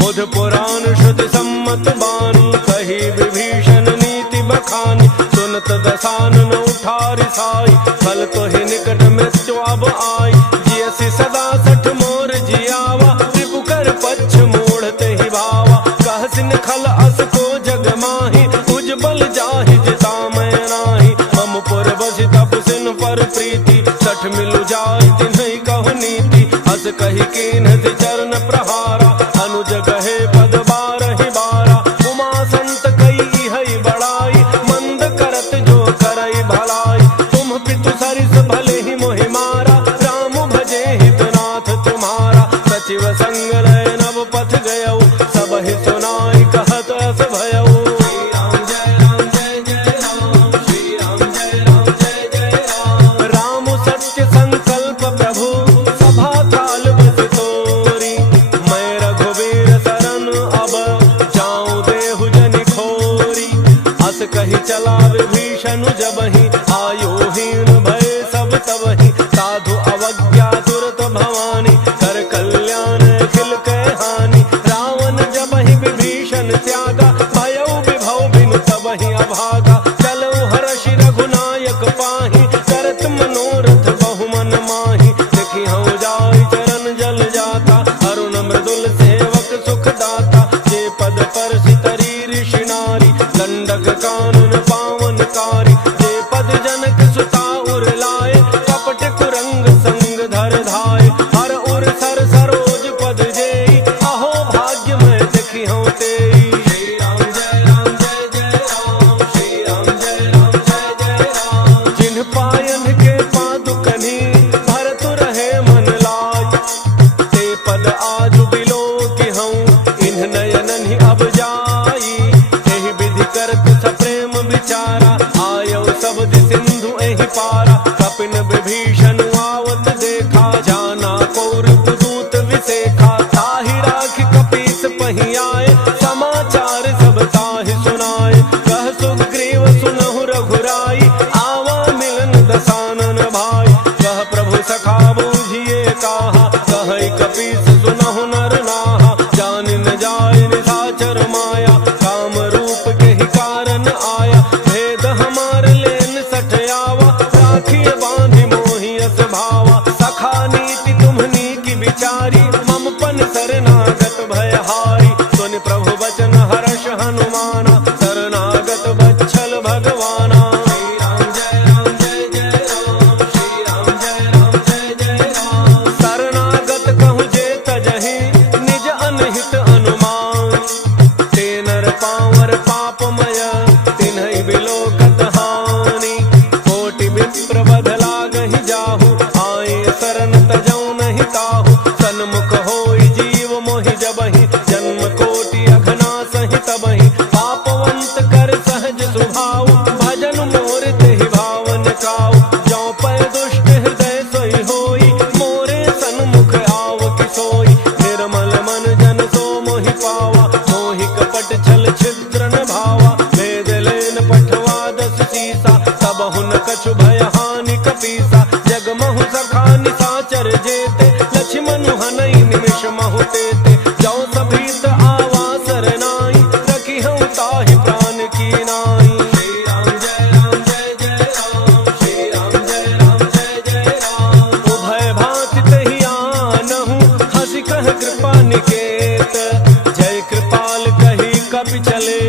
बुध पुराण श्रुति सम्मत बानी, कही विभीषण नीति बखानी। सुनत दसानन उठारि साई, भल तो ही निकट मृत्यु अब आई। जियसि सदा सठ मोर जियावा, रिपु कर पच्छ मोड़ते ही भावा। कहसिन खल अस को जग माही, उजबल जाहि जिता मैं नाही। मम पुर बसि तपसिन पर प्रीति, सठ मिलु जाय तिन्हि कहु नीति। हस कहि कीन्ह चरण प्रहारा, अनुज कहे पद बारहि बारा। उमा संत कई हई बड़ाई, मंद करत जो करई भलाई। तुम पितु सरिस भले ही मोहि मारा, राम भजे हितनाथ तुम्हारा। सचिव संग लय नव पथ गयऊ, सब ही सुनाई कहत अस भयऊ। कही चला विभीषण जबहि, आयुहीन भय सब तबहि। साधु अवज्ञा तुरत भवानी, कर कल्याण खिल के हानि। रावण जबहि विभीषण त्यागा, भयउ विभव बिनु तबहि अभागा। चलऊ हर्षि रघुनायक पाहि, करत मनोरथ बहु मन माहि। देखि हऊँ जाय चरण जल जाता, अरुण मृदुल सेवक सुख दाता। जे पद परसि तरी ऋषि नारी, दंडक कानन पावनकारी। जे पद जनक सुता उर लाए, कपट कुरंग संग धर धाय। हर उर सर सरोज पद जेई, अहो भाग्य मैं देखी हूँ तेई। श्री राम जय राम जय जय राम, श्री राम जय राम जय जय राम। जिन्ह पायन के पादुकनी, भरत रहे मन लाज। ते पद आजु बिलो कि हूँ, इन्ह नयनन ही अब जाई। एहि विधि करत सप्रेम विचारा, आयौ शब्द सिंधु एहि पारा। कपिन विभीषण आवत देखा, जाना कौरव दूत विसेखा। ताहि राखि कपीस पहि आए, समाचार सब ताहि सुनाए। कह सुग्रीव सुनहु रघुराई, आवा मिलन दसानन भाई। कह प्रभु सखा बूझिए काहा, कहै कपीस सुनहु नर नाहा। जान न जाय निशाचर माया, काम रूप के ही कारण आया। भेद हमार लेन सठ आवा, राखिए बांधि मोहि अस भावा। सखा नीति तुम्हनी की विचारी, मम पन शरणागत भयहारी। सुनि प्रभु वचन हर्ष हनुमाना, शरणागत वत्सल भगवाना। श्री राम जय राम जय जय राम, श्री राम जय राम जय जय राम। शरणागत कहु जे तजहि, निज अनहित अनुमान। ते नर पावर पापमय, तिन्हि बिलोकत हानि। कोटि विप्र बध लागहि जाहु, आए शरण तजौ नहीं ताहु। सन्मुख होई जीव मोहि जबहि, जन्म कोटि अघनासहि तबहि। पापवंत कर सहज सुभाव, भजन मोर तेहि भावन काऊ। जौ पै दुष्ट हृदय सोई होई, मोरे सन्मुख आव कि सोई। निर्मल मन जन सो मोहि पावा, मोहि कपट छल छिद्र न भावा। वेद लेन पठवा दस सीसा, तब हुन कछु भय हानि कपीसा। जग महु सखा निशाचर जेते, लक्ष्मण हनई निमिष महु तेते। जौ सभीत आवा सरनाई, रखी हूँ ताहि प्राण की नाई। श्री राम जय राम जय जय राम, श्री राम जय राम जय जय राम। उभय भांति तहि आनहु, हंसि कह कृपा निकेत। जय कृपाल कही कपि चले,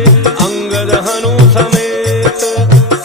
अंगद हनु समेत।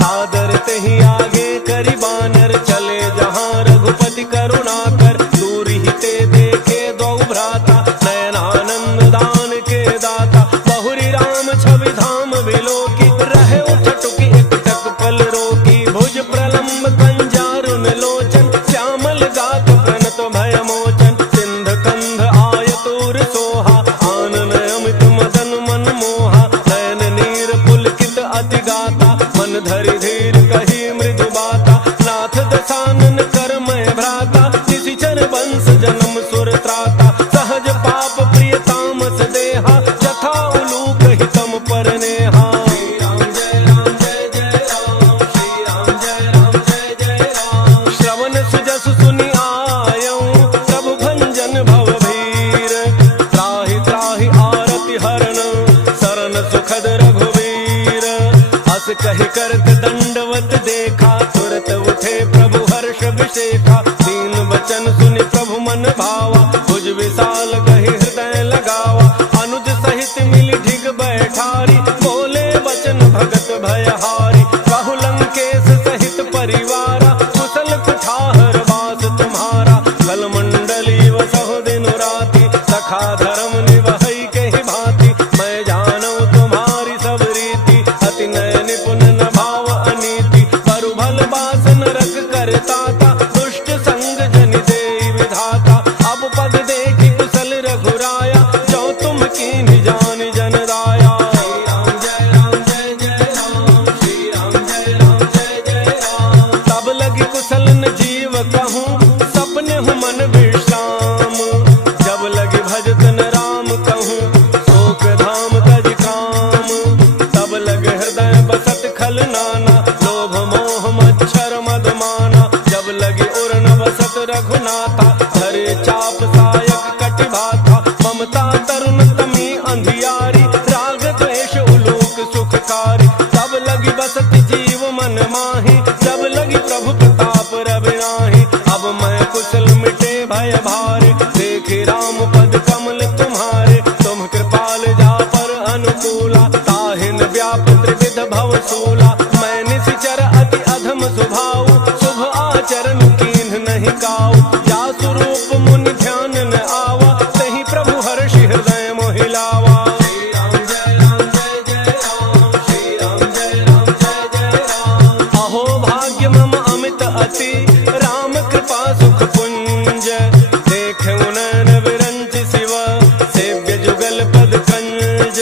सादर तहि आगे करि बानर, चले जहाँ रघुपति करुणा कर। दूर ही ते देखे दो भ्राता, नयनानंद दान के दाता। बहुरी राम छवि धाम बिलोकी, रहे उठ टुकी एक टक पल रोकी। भुज प्रलम्ब कंजारुन लोचन, श्यामल गात प्रणत भय मोचन। सिंध कंध आयतुर सोहा, आनन अमित मदन मन मोहा। नयन नीर पुलकित अति गाता, मन धरि धीर कही मृदु बाता। नाथ दसानन कर मैं भ्राता, निशिचर वंश जन्म सुर त्राता। सहज पाप प्रिय तामस देहा, जथा उलूक हितम पर नेहा। श्री राम जय राम जय जय राम, श्री राम जय राम जय जय राम। श्रवण सुजस सुनि आयऊँ, प्रभु भंजन भव भीर। त्राहि त्राहि आरति हरण, शरण सुखद रघुवीर। अस कहि करत दंडवत देखा, तुरत उठे प्रभु सखा धर्म निवहई के ही भांति, मैं जानू तुम्हारी सब रीति, अति नय निपुण न भाव अनीति, परु भल बास नरक करता था, दुष्ट संग जनि देई विधाता, अब पद देखी कुशल रघुराया, जो तुम कीन्ही जान जन दाया। श्री राम जय जय राम, श्री राम जय जय राम, तब लगी कुशल न जीव कहूँ, सपने हूँ मन विश्राम, जब लगी भजत न राम कहूँ, शोक धाम तज काम, तब लगे हृदय बसत खल नाना, लोभ मोह मच्छर मद माना, जब लगी उर न बसत रघुनाथा, धरे चाप सायक कटि भाथा, ममता तरुण तमी अंधियारी, राग द्वेष उलूक सुखकारी, तब लगी बसत जीव मन माही, जब लगी प्रभु प्रताप रविनाही, अब मैं कुशल मिटे भय भारे, देखे राम पद कमल तुम्हारे, तुम कृपाल जा पर अनुकूला, ताहिन व्याप त्रिविध भव सूला, मैं निशिचर अति अधम स्वभाव, शुभ आचरण कीन्ह नहीं काऊ, जा स्वरूप मुनि ध्यान न आवा, तहि प्रभु हर्षि हृदय मोहि लावा। श्री राम जय जय राम, श्री राम जय जय राम, अहो भाग्य मम अमित अति, राम कृपा सुख पुंज, देखे नयन विरंच शिव, सेव्य जुगल पद कंज,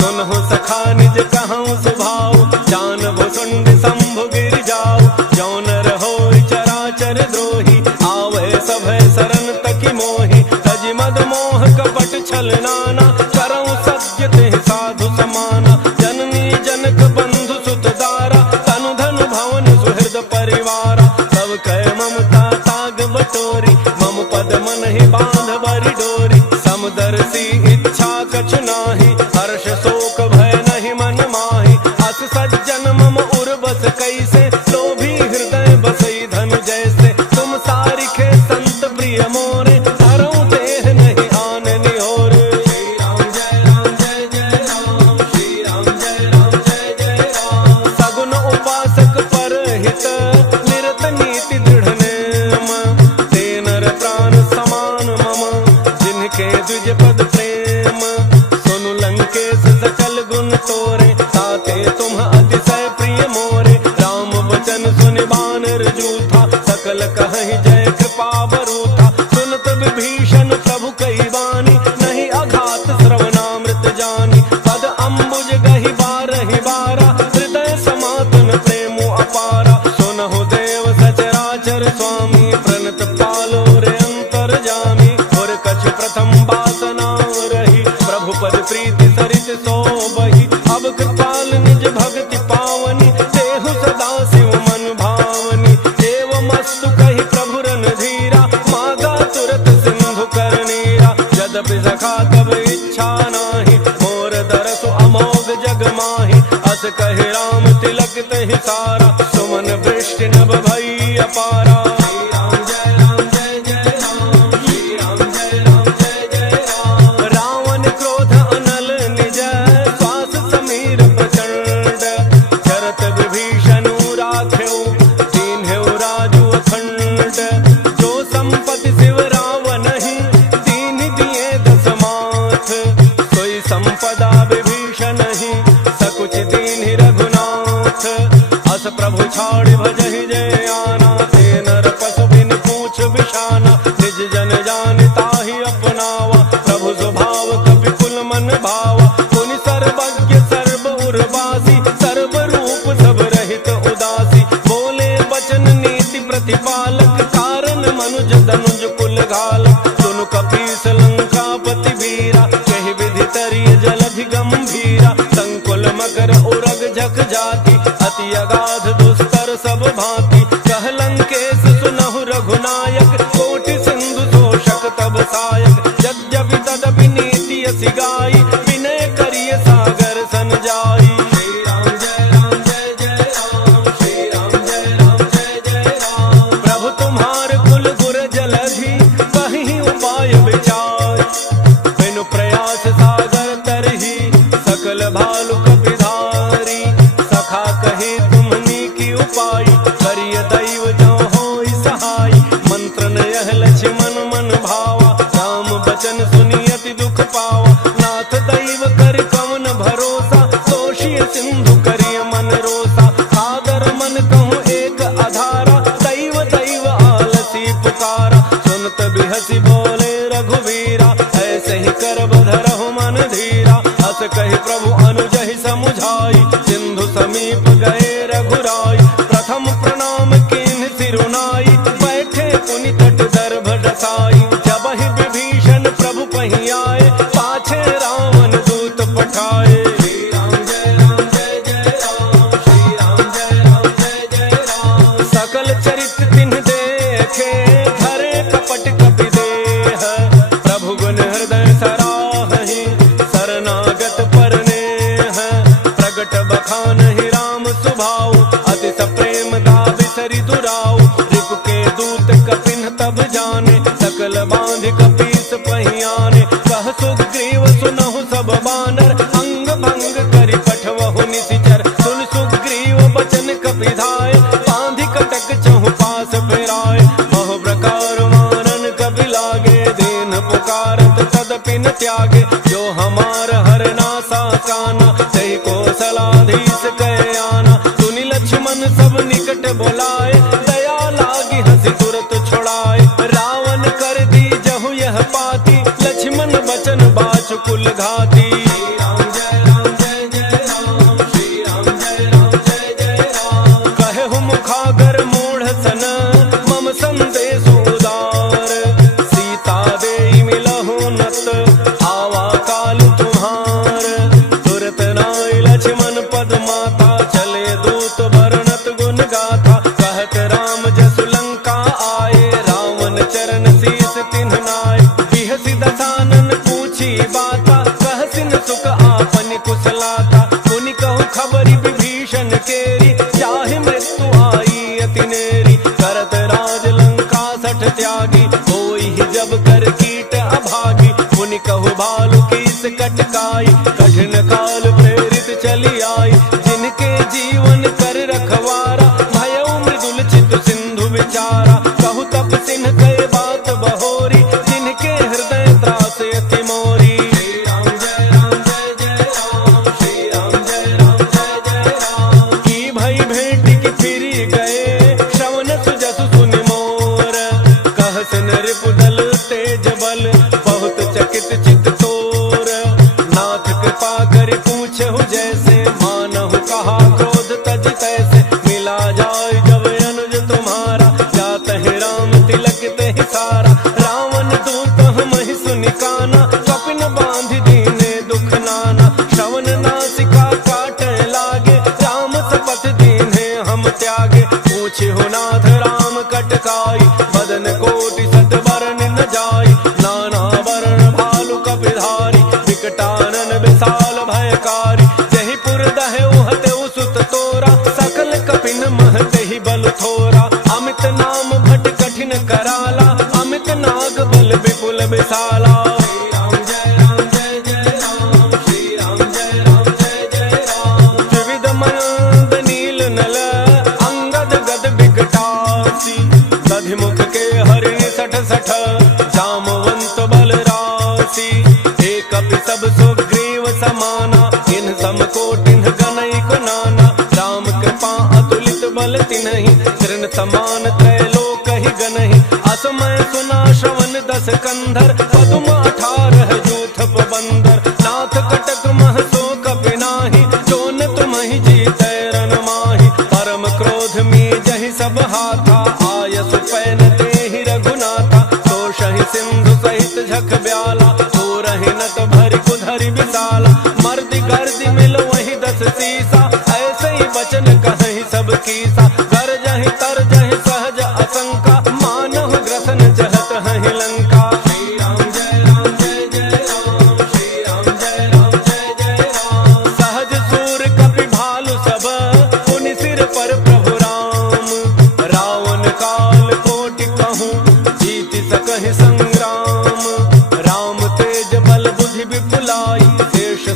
सुनहु सखा निज कहूँ सुभाव, जान भुसुंड शंभु गिर जाऊ, जौन रहो चराचर द्रोही, आवे सभय शरण तकी मोहि, तज मद मोह कपट छल नाना, करऊँ सत्य तेहि साधु समाना, जननी जनक बंधु सुत दारा, तनु धनु भवन सुहृद परिवारा, सब कह ममता ताग बटोरी, मम पद मन ही बांध बरि डोरी, समदर्शी इच्छा कछु नाही, हर्ष शोक भय नहीं मन माही, अस सज्जन मम उर बस कैसे, लोभी हृदय बसई धनु जैसे, तुम सारिखे संत प्रिय मोरे, धरऊँ देह नहीं आन निहोरे। श्री राम जय जय राम, श्री राम जय जय राम, सगुन उपासक पर हित, निरत नीति दृढ़ नेम, ते नर प्राण समान मम, जिनके द्विज पद प्रेम, सुनु लंकेश सकल गुण तोरे, ताते तुम अतिशय प्रिय मोरे, राम वचन सुनि बानर जूथा, सकल कहहि जय कृपा बरूथा, सुनत विभीषण प्रभु कई बानी, नहीं अघात श्रवणामृत जानी, पद अम्बुज गहि बारहि बारा, हृदय समातन प्रेमो अपारा, सुनहु देव सचराचर स्वामी, प्रणत पालो रे अंतर जामी, और कछु प्रथम वासना रही, प्रभु पद प्रीति सरित सोबहि, अब कृपाल निज भक्ति पावनी, देहु सदा शिव मन भावनी, एवं अस्तु कहि प्रभु रणधीरा, मागा तुरत सिंधु कर नीरा, यद्यपि सखा तब इच्छा नाही, मोर दरसु अमोघ जग माही, अस कहि राम तिलक तहि सारा, सुमन वृष्टि नभ भई अपारा। श्री राम जय जय राम, श्री राम जय जय राम, रावण क्रोध अनल निज, श्वास समीर प्रचंड, चरत विभीषण राखेउ, दीन्हेउ राजु अखंड, जो संपत्ति शिव रावण ही, दीन दिए दस माथ, सोई संपदा विभीषण ही, सकुच दीन्हि रघुनाथ, अस प्रभु छाड़ भजहि जय आना, ते नर पशु बिन पूछ बिषाना, निज जन जान ताहि अपनावा, प्रभु स्वभाव कपि कुल मन भावा, मुनि सर्वज्ञ सर्व उर्वासी, सर्व रूप सब रहित उदासी, बोले बचन नीति प्रतिपालक, कारण मनुज धनुज कुल घालक, सुनु कपीस लंकापति वीरा, कहि विधि तरिय जलधि गंभीरा, संकुल मकर उरग झक जाति, अति अगाध दुस्तर सब भांति, कह लंकेश सुनहु रघुनायक, कोटि सिंधु तोषक तब सायक, यद्यपि तदपि नीति असि गाई, विनय करिय सागर सन जाई। श्री राम जय जय राम, श्री राम जय जय राम, प्रभु तुम्हार कुल गुर जलधि, कहीं उपाय विचार, बिनु प्रयास सागर तरही, सकल भालु कपिधारी, सखा कही तुमनी की उपाय, करिय दैव जो होई सहाय, मंत्र न यह लक्ष्मण मन भावा, राम बचन सुनी अति दुख पावा। नाथ दैव कर कवन भरोसा, दोषी सिंधु करिय मन रोसा। आदर मन कहूँ एक आधारा, दैव दैव आलसी पुकारा। सुनत बिहसी बोले रघुवीरा, ऐसे ही कर बधरहु मन धीरा। हस कहि प्रभु अनुजहि समुझाई, सिंधु समीप गए रघुराई। प्रथम प्रणाम कीन्ह सिरुनाई, बैठे पुनि तट दर्भ डसाई। जब ही विभीषण प्रभु पही आए, पाछे रावण दूत पठाए। श्री राम जय राम जय जय राम, श्री राम जय राम जय जय राम। सकल चरित तिन्ह देखे, धरे कपट कपि देह। प्रभु गुण हृदय सराहहि, शरणागत परनेह। प्रगट बखानहि राम सुभाऊ, अति सप्रेम दाबिसरि दुराऊ। रिपु के दूत कपिन तब जाने, सकल बांध कपीस पहियाने। कह सुग्रीव सुनहु सब बानर, अंग भंग करि पठवहु निशिचर। सुन सुग्रीव बचन कपिधाय, बांधि कटक चहु पास फिराय। बहु प्रकार मारन कपि लागे, दीन पुकारत तदपि न त्यागे। जो हमार हरनासा काना, तहि कौशलाधीश कह आना। सुनि लक्ष्मण सब निकट बोलाए, दया लागी हंसी तुरत छुड़ाए। रावण कर दी जहु यह पाती, लक्ष्मण बचन बाचु कुल घाती। श्री राम जय राम जय जय राम, श्री राम जय राम जय जय राम। कहु मुखागर मूढ़ सन, मम संदेश उदार। सीता देई मिलहु नत, आवा काल तुम्हार। तुरत नाय लक्ष्मण पद माता, चले दूत बरनत गुण गाथा। कहत राम जसु लंका आए, रावण चरण शीस तिन्ह नाय। बिहसि दसानन पूछी बाता, कहसिन सुख आपन कुशलाता। मुनि कहु खबरि विभीषण केरी, जाहि मृत्यु आई अति नेरी। करत राज लंका सठ त्यागी, होई ही जब कर कीट अभागी। मुनि कहु भालु कीस कटकाई, कठिन काल प्रेरित चली आई। जिनके जीवन कर रखवारा, भयउ मृदुल चित सिंधु विचारा। कहु तप सिन्ह कहे बात बहोरी, जिनके हृदय त्रास अति मोरी। श्री राम जय राम जय जय राम, श्री राम जय राम जय जय राम। की भई भेंट की फिरी गए, श्रवण सुजसु सुनि मोर। कहसिन रिपुदल तेज बल, बहुत चकित चित तोर। नाथ कृपा करि पूछहु जैसे, मानहु कहा क्रोध तज तैसे। मिला जाय जब अनुज तुम्हारा, जातहि राम तिलक तेहि सारा। रावण दूत हमहि सुनि काना, कपिन बांधि दीने दुख नाना। श्रवण नासिका काटे लागे, राम सपथ दीन्हे हम त्यागे। पूछहु नाथ राम कटकाई, बदन कोटि सत बरन न जाई। नाना वरण भालु कपिधारी, विकटानन विशाल भयकारी। जहि पुर दहउ हतउ सुत तोरा, सकल कपिन मह तेहि बल थोरा। अमित नाम भट कठिन कराला, अमित नाग बल विपुल विशाला। श्री राम जय राम जय जय राम, श्री राम जय राम जय जय राम। त्रिविध मयंद नील नल, अंगद गद विकटासी। दधिमुख के हरिणि सठ सठ, जामवंत बल राशि। एक कपि सब सुग्रीव समाना, इन सम कोटिन्ह गनैक नाना। राम कृपा अतुलित बल तिन्हि, तृण समान त्रैलोक ही गनहि। असमय सुना श्रवण दस कंधर, पदुम 18 जूथ बंदर। नाथ कटक मह सो कपि नाही, जोन तुम्हि जीतै रन माहि। परम क्रोध में जहि सब हाथा, आय सुपैन तेहि रघुनाथा। तोषहि सिंधु सहित झख ब्याला, तोरहि नत भरि कुधरि विशाला। मर्दि गर्दि मिल वही 10 सीसा, ऐसे ही बचन कहि सब कीसा। गरजहि तरजहि सहज असंका, मानहु ग्रसन जहत हहि लंका। श्री राम जय राम जय जय राम, श्री राम जय राम जय जय राम। सहज सूर कपि भालु सब, पुनि सिर पर प्रभु राम। रावण काल कोटि कहूँ, जीति सकहि संग्राम। राम तेज बल बुद्धि विपुलाई, शेष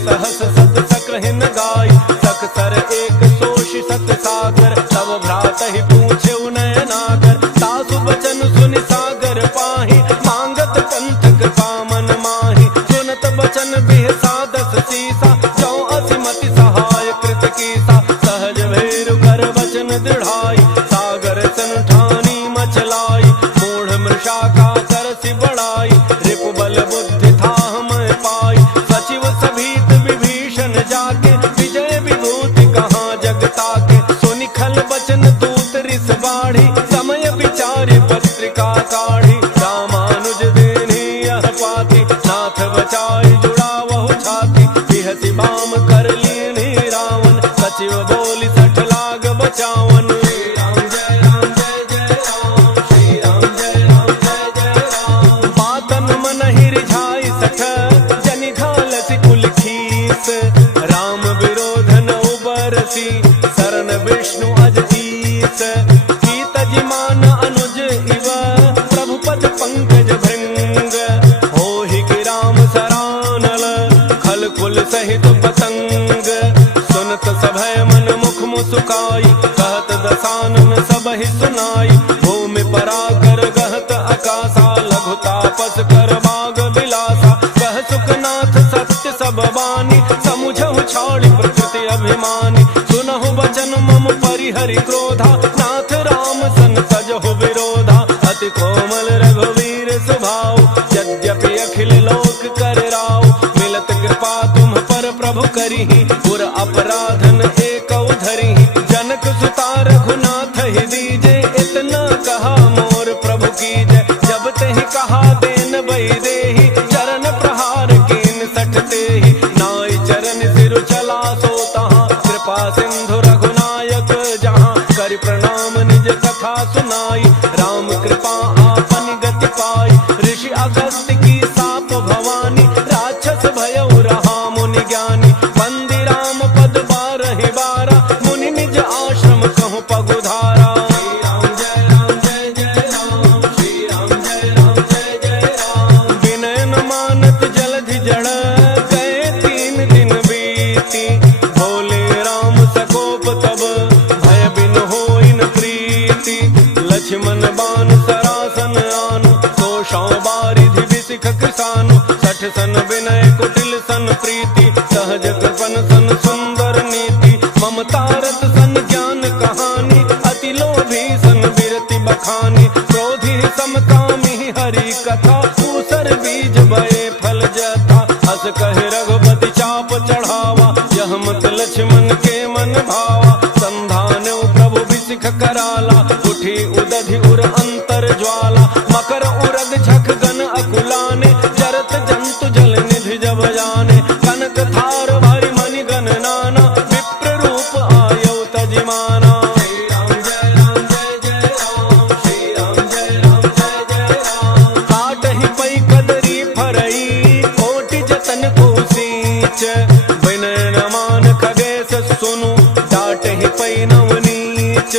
फल फूल सहित पतंग, सुनत सभय मन मुख मुस्काई, कहत दसानन सबहि सुनाई। भूमि पराकर गहत आकाशा, लघु तापस कर बाग बिलासा। कह सुखनाथ सत्य सब बानी, समुझहु छाड़ी प्रकृति अभिमानी। सुनहु बचन मम परिहरि क्रोधा, नाथ राम सन तजहु विरोधा। अति कोमल रघुवीर स्वभाव, यद्यपि अखिल लोक कर राव। मिलत कृपा तुम पर प्रभु करिहि, पुर अपराधन एकौ धरिहि। जनक सुता रघुनाथ ही दीजे, इतना कहा मोर प्रभु कीजय। जब तेहि कहा देन बही देहि, चरण प्रहार कीन सठ तेहि। नाई चरण सिर चला सो तहाँ, कृपा सिंधु रघुनायक जहाँ। करि प्रणाम निज कथा सुनाई, राम कृपा आपन गति पाई। ऋषि अगस्त्य की साप भवानी, राक्षस भयउ रहा मुनि ज्ञानी। बंदी राम पद बारहि बारा, मुनि निज आश्रम कहु पगुधारा। श्री राम जय राम जय जय राम, श्री राम जय राम जय जय राम। विनय न मानत जलधि जड़, गए 3 दिन बीती। बोले राम सकोप तब, भय बिन होई न प्रीति। लक्ष्मण बान सरासन आनु, तोषौ बारिधि बिसिख कृसानु। 60 सन विनय कुटिल सन प्रीति, सहज कृपन सन सुंदर नीति। ममता रत सन ज्ञान कहानी, अति लोभी सन बिरति बखानी। क्रोधी समकामी हरि कथा, ऊसर बीज भये फल जथा। अस कहे रघुपति चाप चढ़ावा, यह मत लक्ष्मण के मन भावा। संधान प्रभु बिसिख कराला, उठी उदधि उर अंतर ज्वाला। मकर उरग झख गन अकुलाने, जरत जंतु जल निधि जब जाने। कनक थार भरि मणि गण नाना, विप्र रूप आयउ तजिमाना। श्री राम जय राम जय जय राम, श्री राम जय राम जय जय राम। काटहि पै कदरी फरई, कोटि जतन को सींच। विनय न मान खगेश सुनु, डाटहि पै नवनीच।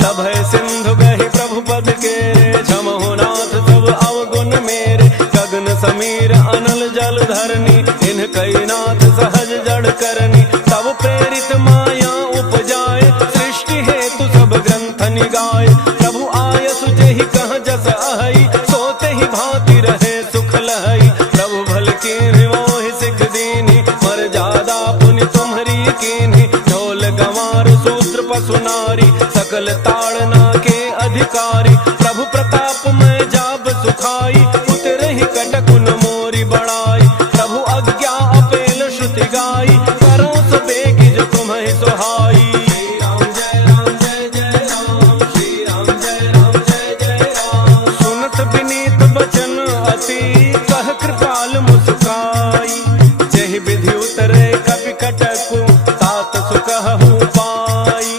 सभय सिंधु गहि प्रभु पद केरे, क्षमहु नाथ सब अवगुण मेरे। गगन समीर अनल जल धरनी, इन्ह कई नाथ सहज जड़ करनी। तब प्रेरित माया उपजाए, सृष्टि हेतु सब ग्रंथ निगाए। प्रभु आयसु जेहि कह जस अहई, सोते ही भांति रहे सुख लहई। प्रभु भल कीन्हि मोहि सिख दीन्हि, मर्यादा पुनि तुम्हरी कीन्हि। ढोल गंवार सूत्र पशु नारी, सकल ताड़ना के अधिकारी। प्रभु प्रताप में जाब सुखाई, उतरहि कटकुन मोरी बड़ाई। प्रभु आज्ञा अपेल श्रुति गाई, करो सो बेगी जो तुम्हें सुहाई। श्री राम जय राम जय जय राम, श्री राम जय राम जय जय राम। सुनत विनीत बचन अति, कह कृपाल मुस्काई। जेहि विधि उतरे कपि कटकु, तात सुकहु पाई।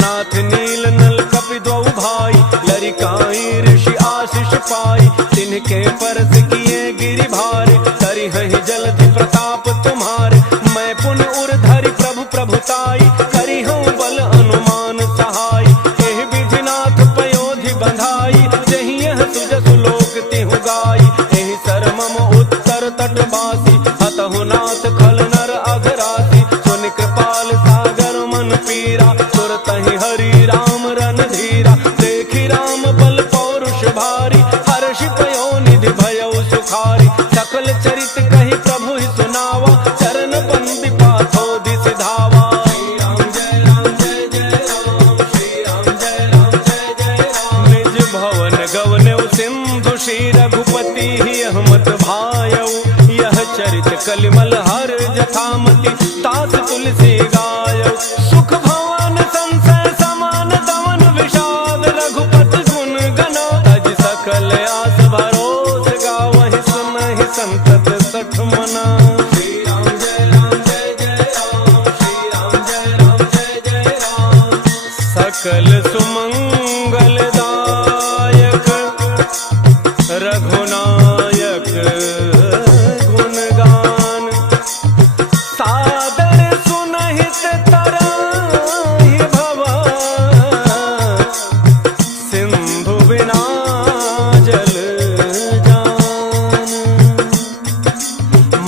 नाथ नील नल कपि द्वौ भाई, लरिकाई ऋषि आशीष पाई। तिनके परस किए गिरि भारे, करिहहि जलधि प्रताप तुम्हारे। मैं पुन उर धरि प्रभु प्रभुताई, करिहूँ बल अनुमान सहाय। एहि विधि नाथ पयोधि बंधाई, जहि यह सुजसु लोक तिहु गाई। एहि सर मम उत्तर तटवासी, हतहु नाथ खल नर अघरासी। सुनि कृपाल सागर मन पीरा, तुरतहि हरि राम रन धीरा। देखि राम बल पौरुष भारी, हर्षि पयोनिधि भयउ सुखारी। सकल चरित कहि प्रभु ही सुनावा, चरण बंदी पाथोधि सिधावा। श्री राम जय राम जय जय राम, श्री राम जय राम जय जय राम। निज भवन गवनेउ सिंधु, श्री रघुपति ही अहमत भायउ। यह चरित कलिमल हर जथामति, तास तुलसी गायउ। सुख भवन संशय समान दमन विषाद, रघुपति गुण गना। तज सकल आस भरोस गावहि, सुनहि संतत सठ मना। श्री राम जय राम जय जय राम, श्री राम जय राम जय जय राम। सकल सुमंगल दायक, रघुनायक गुणगान। सादर सुनहित तराहि भव, सिंधु बिना जल जान।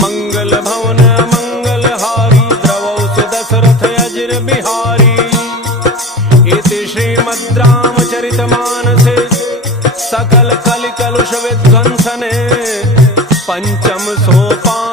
मंगल भवन पंचम सोपान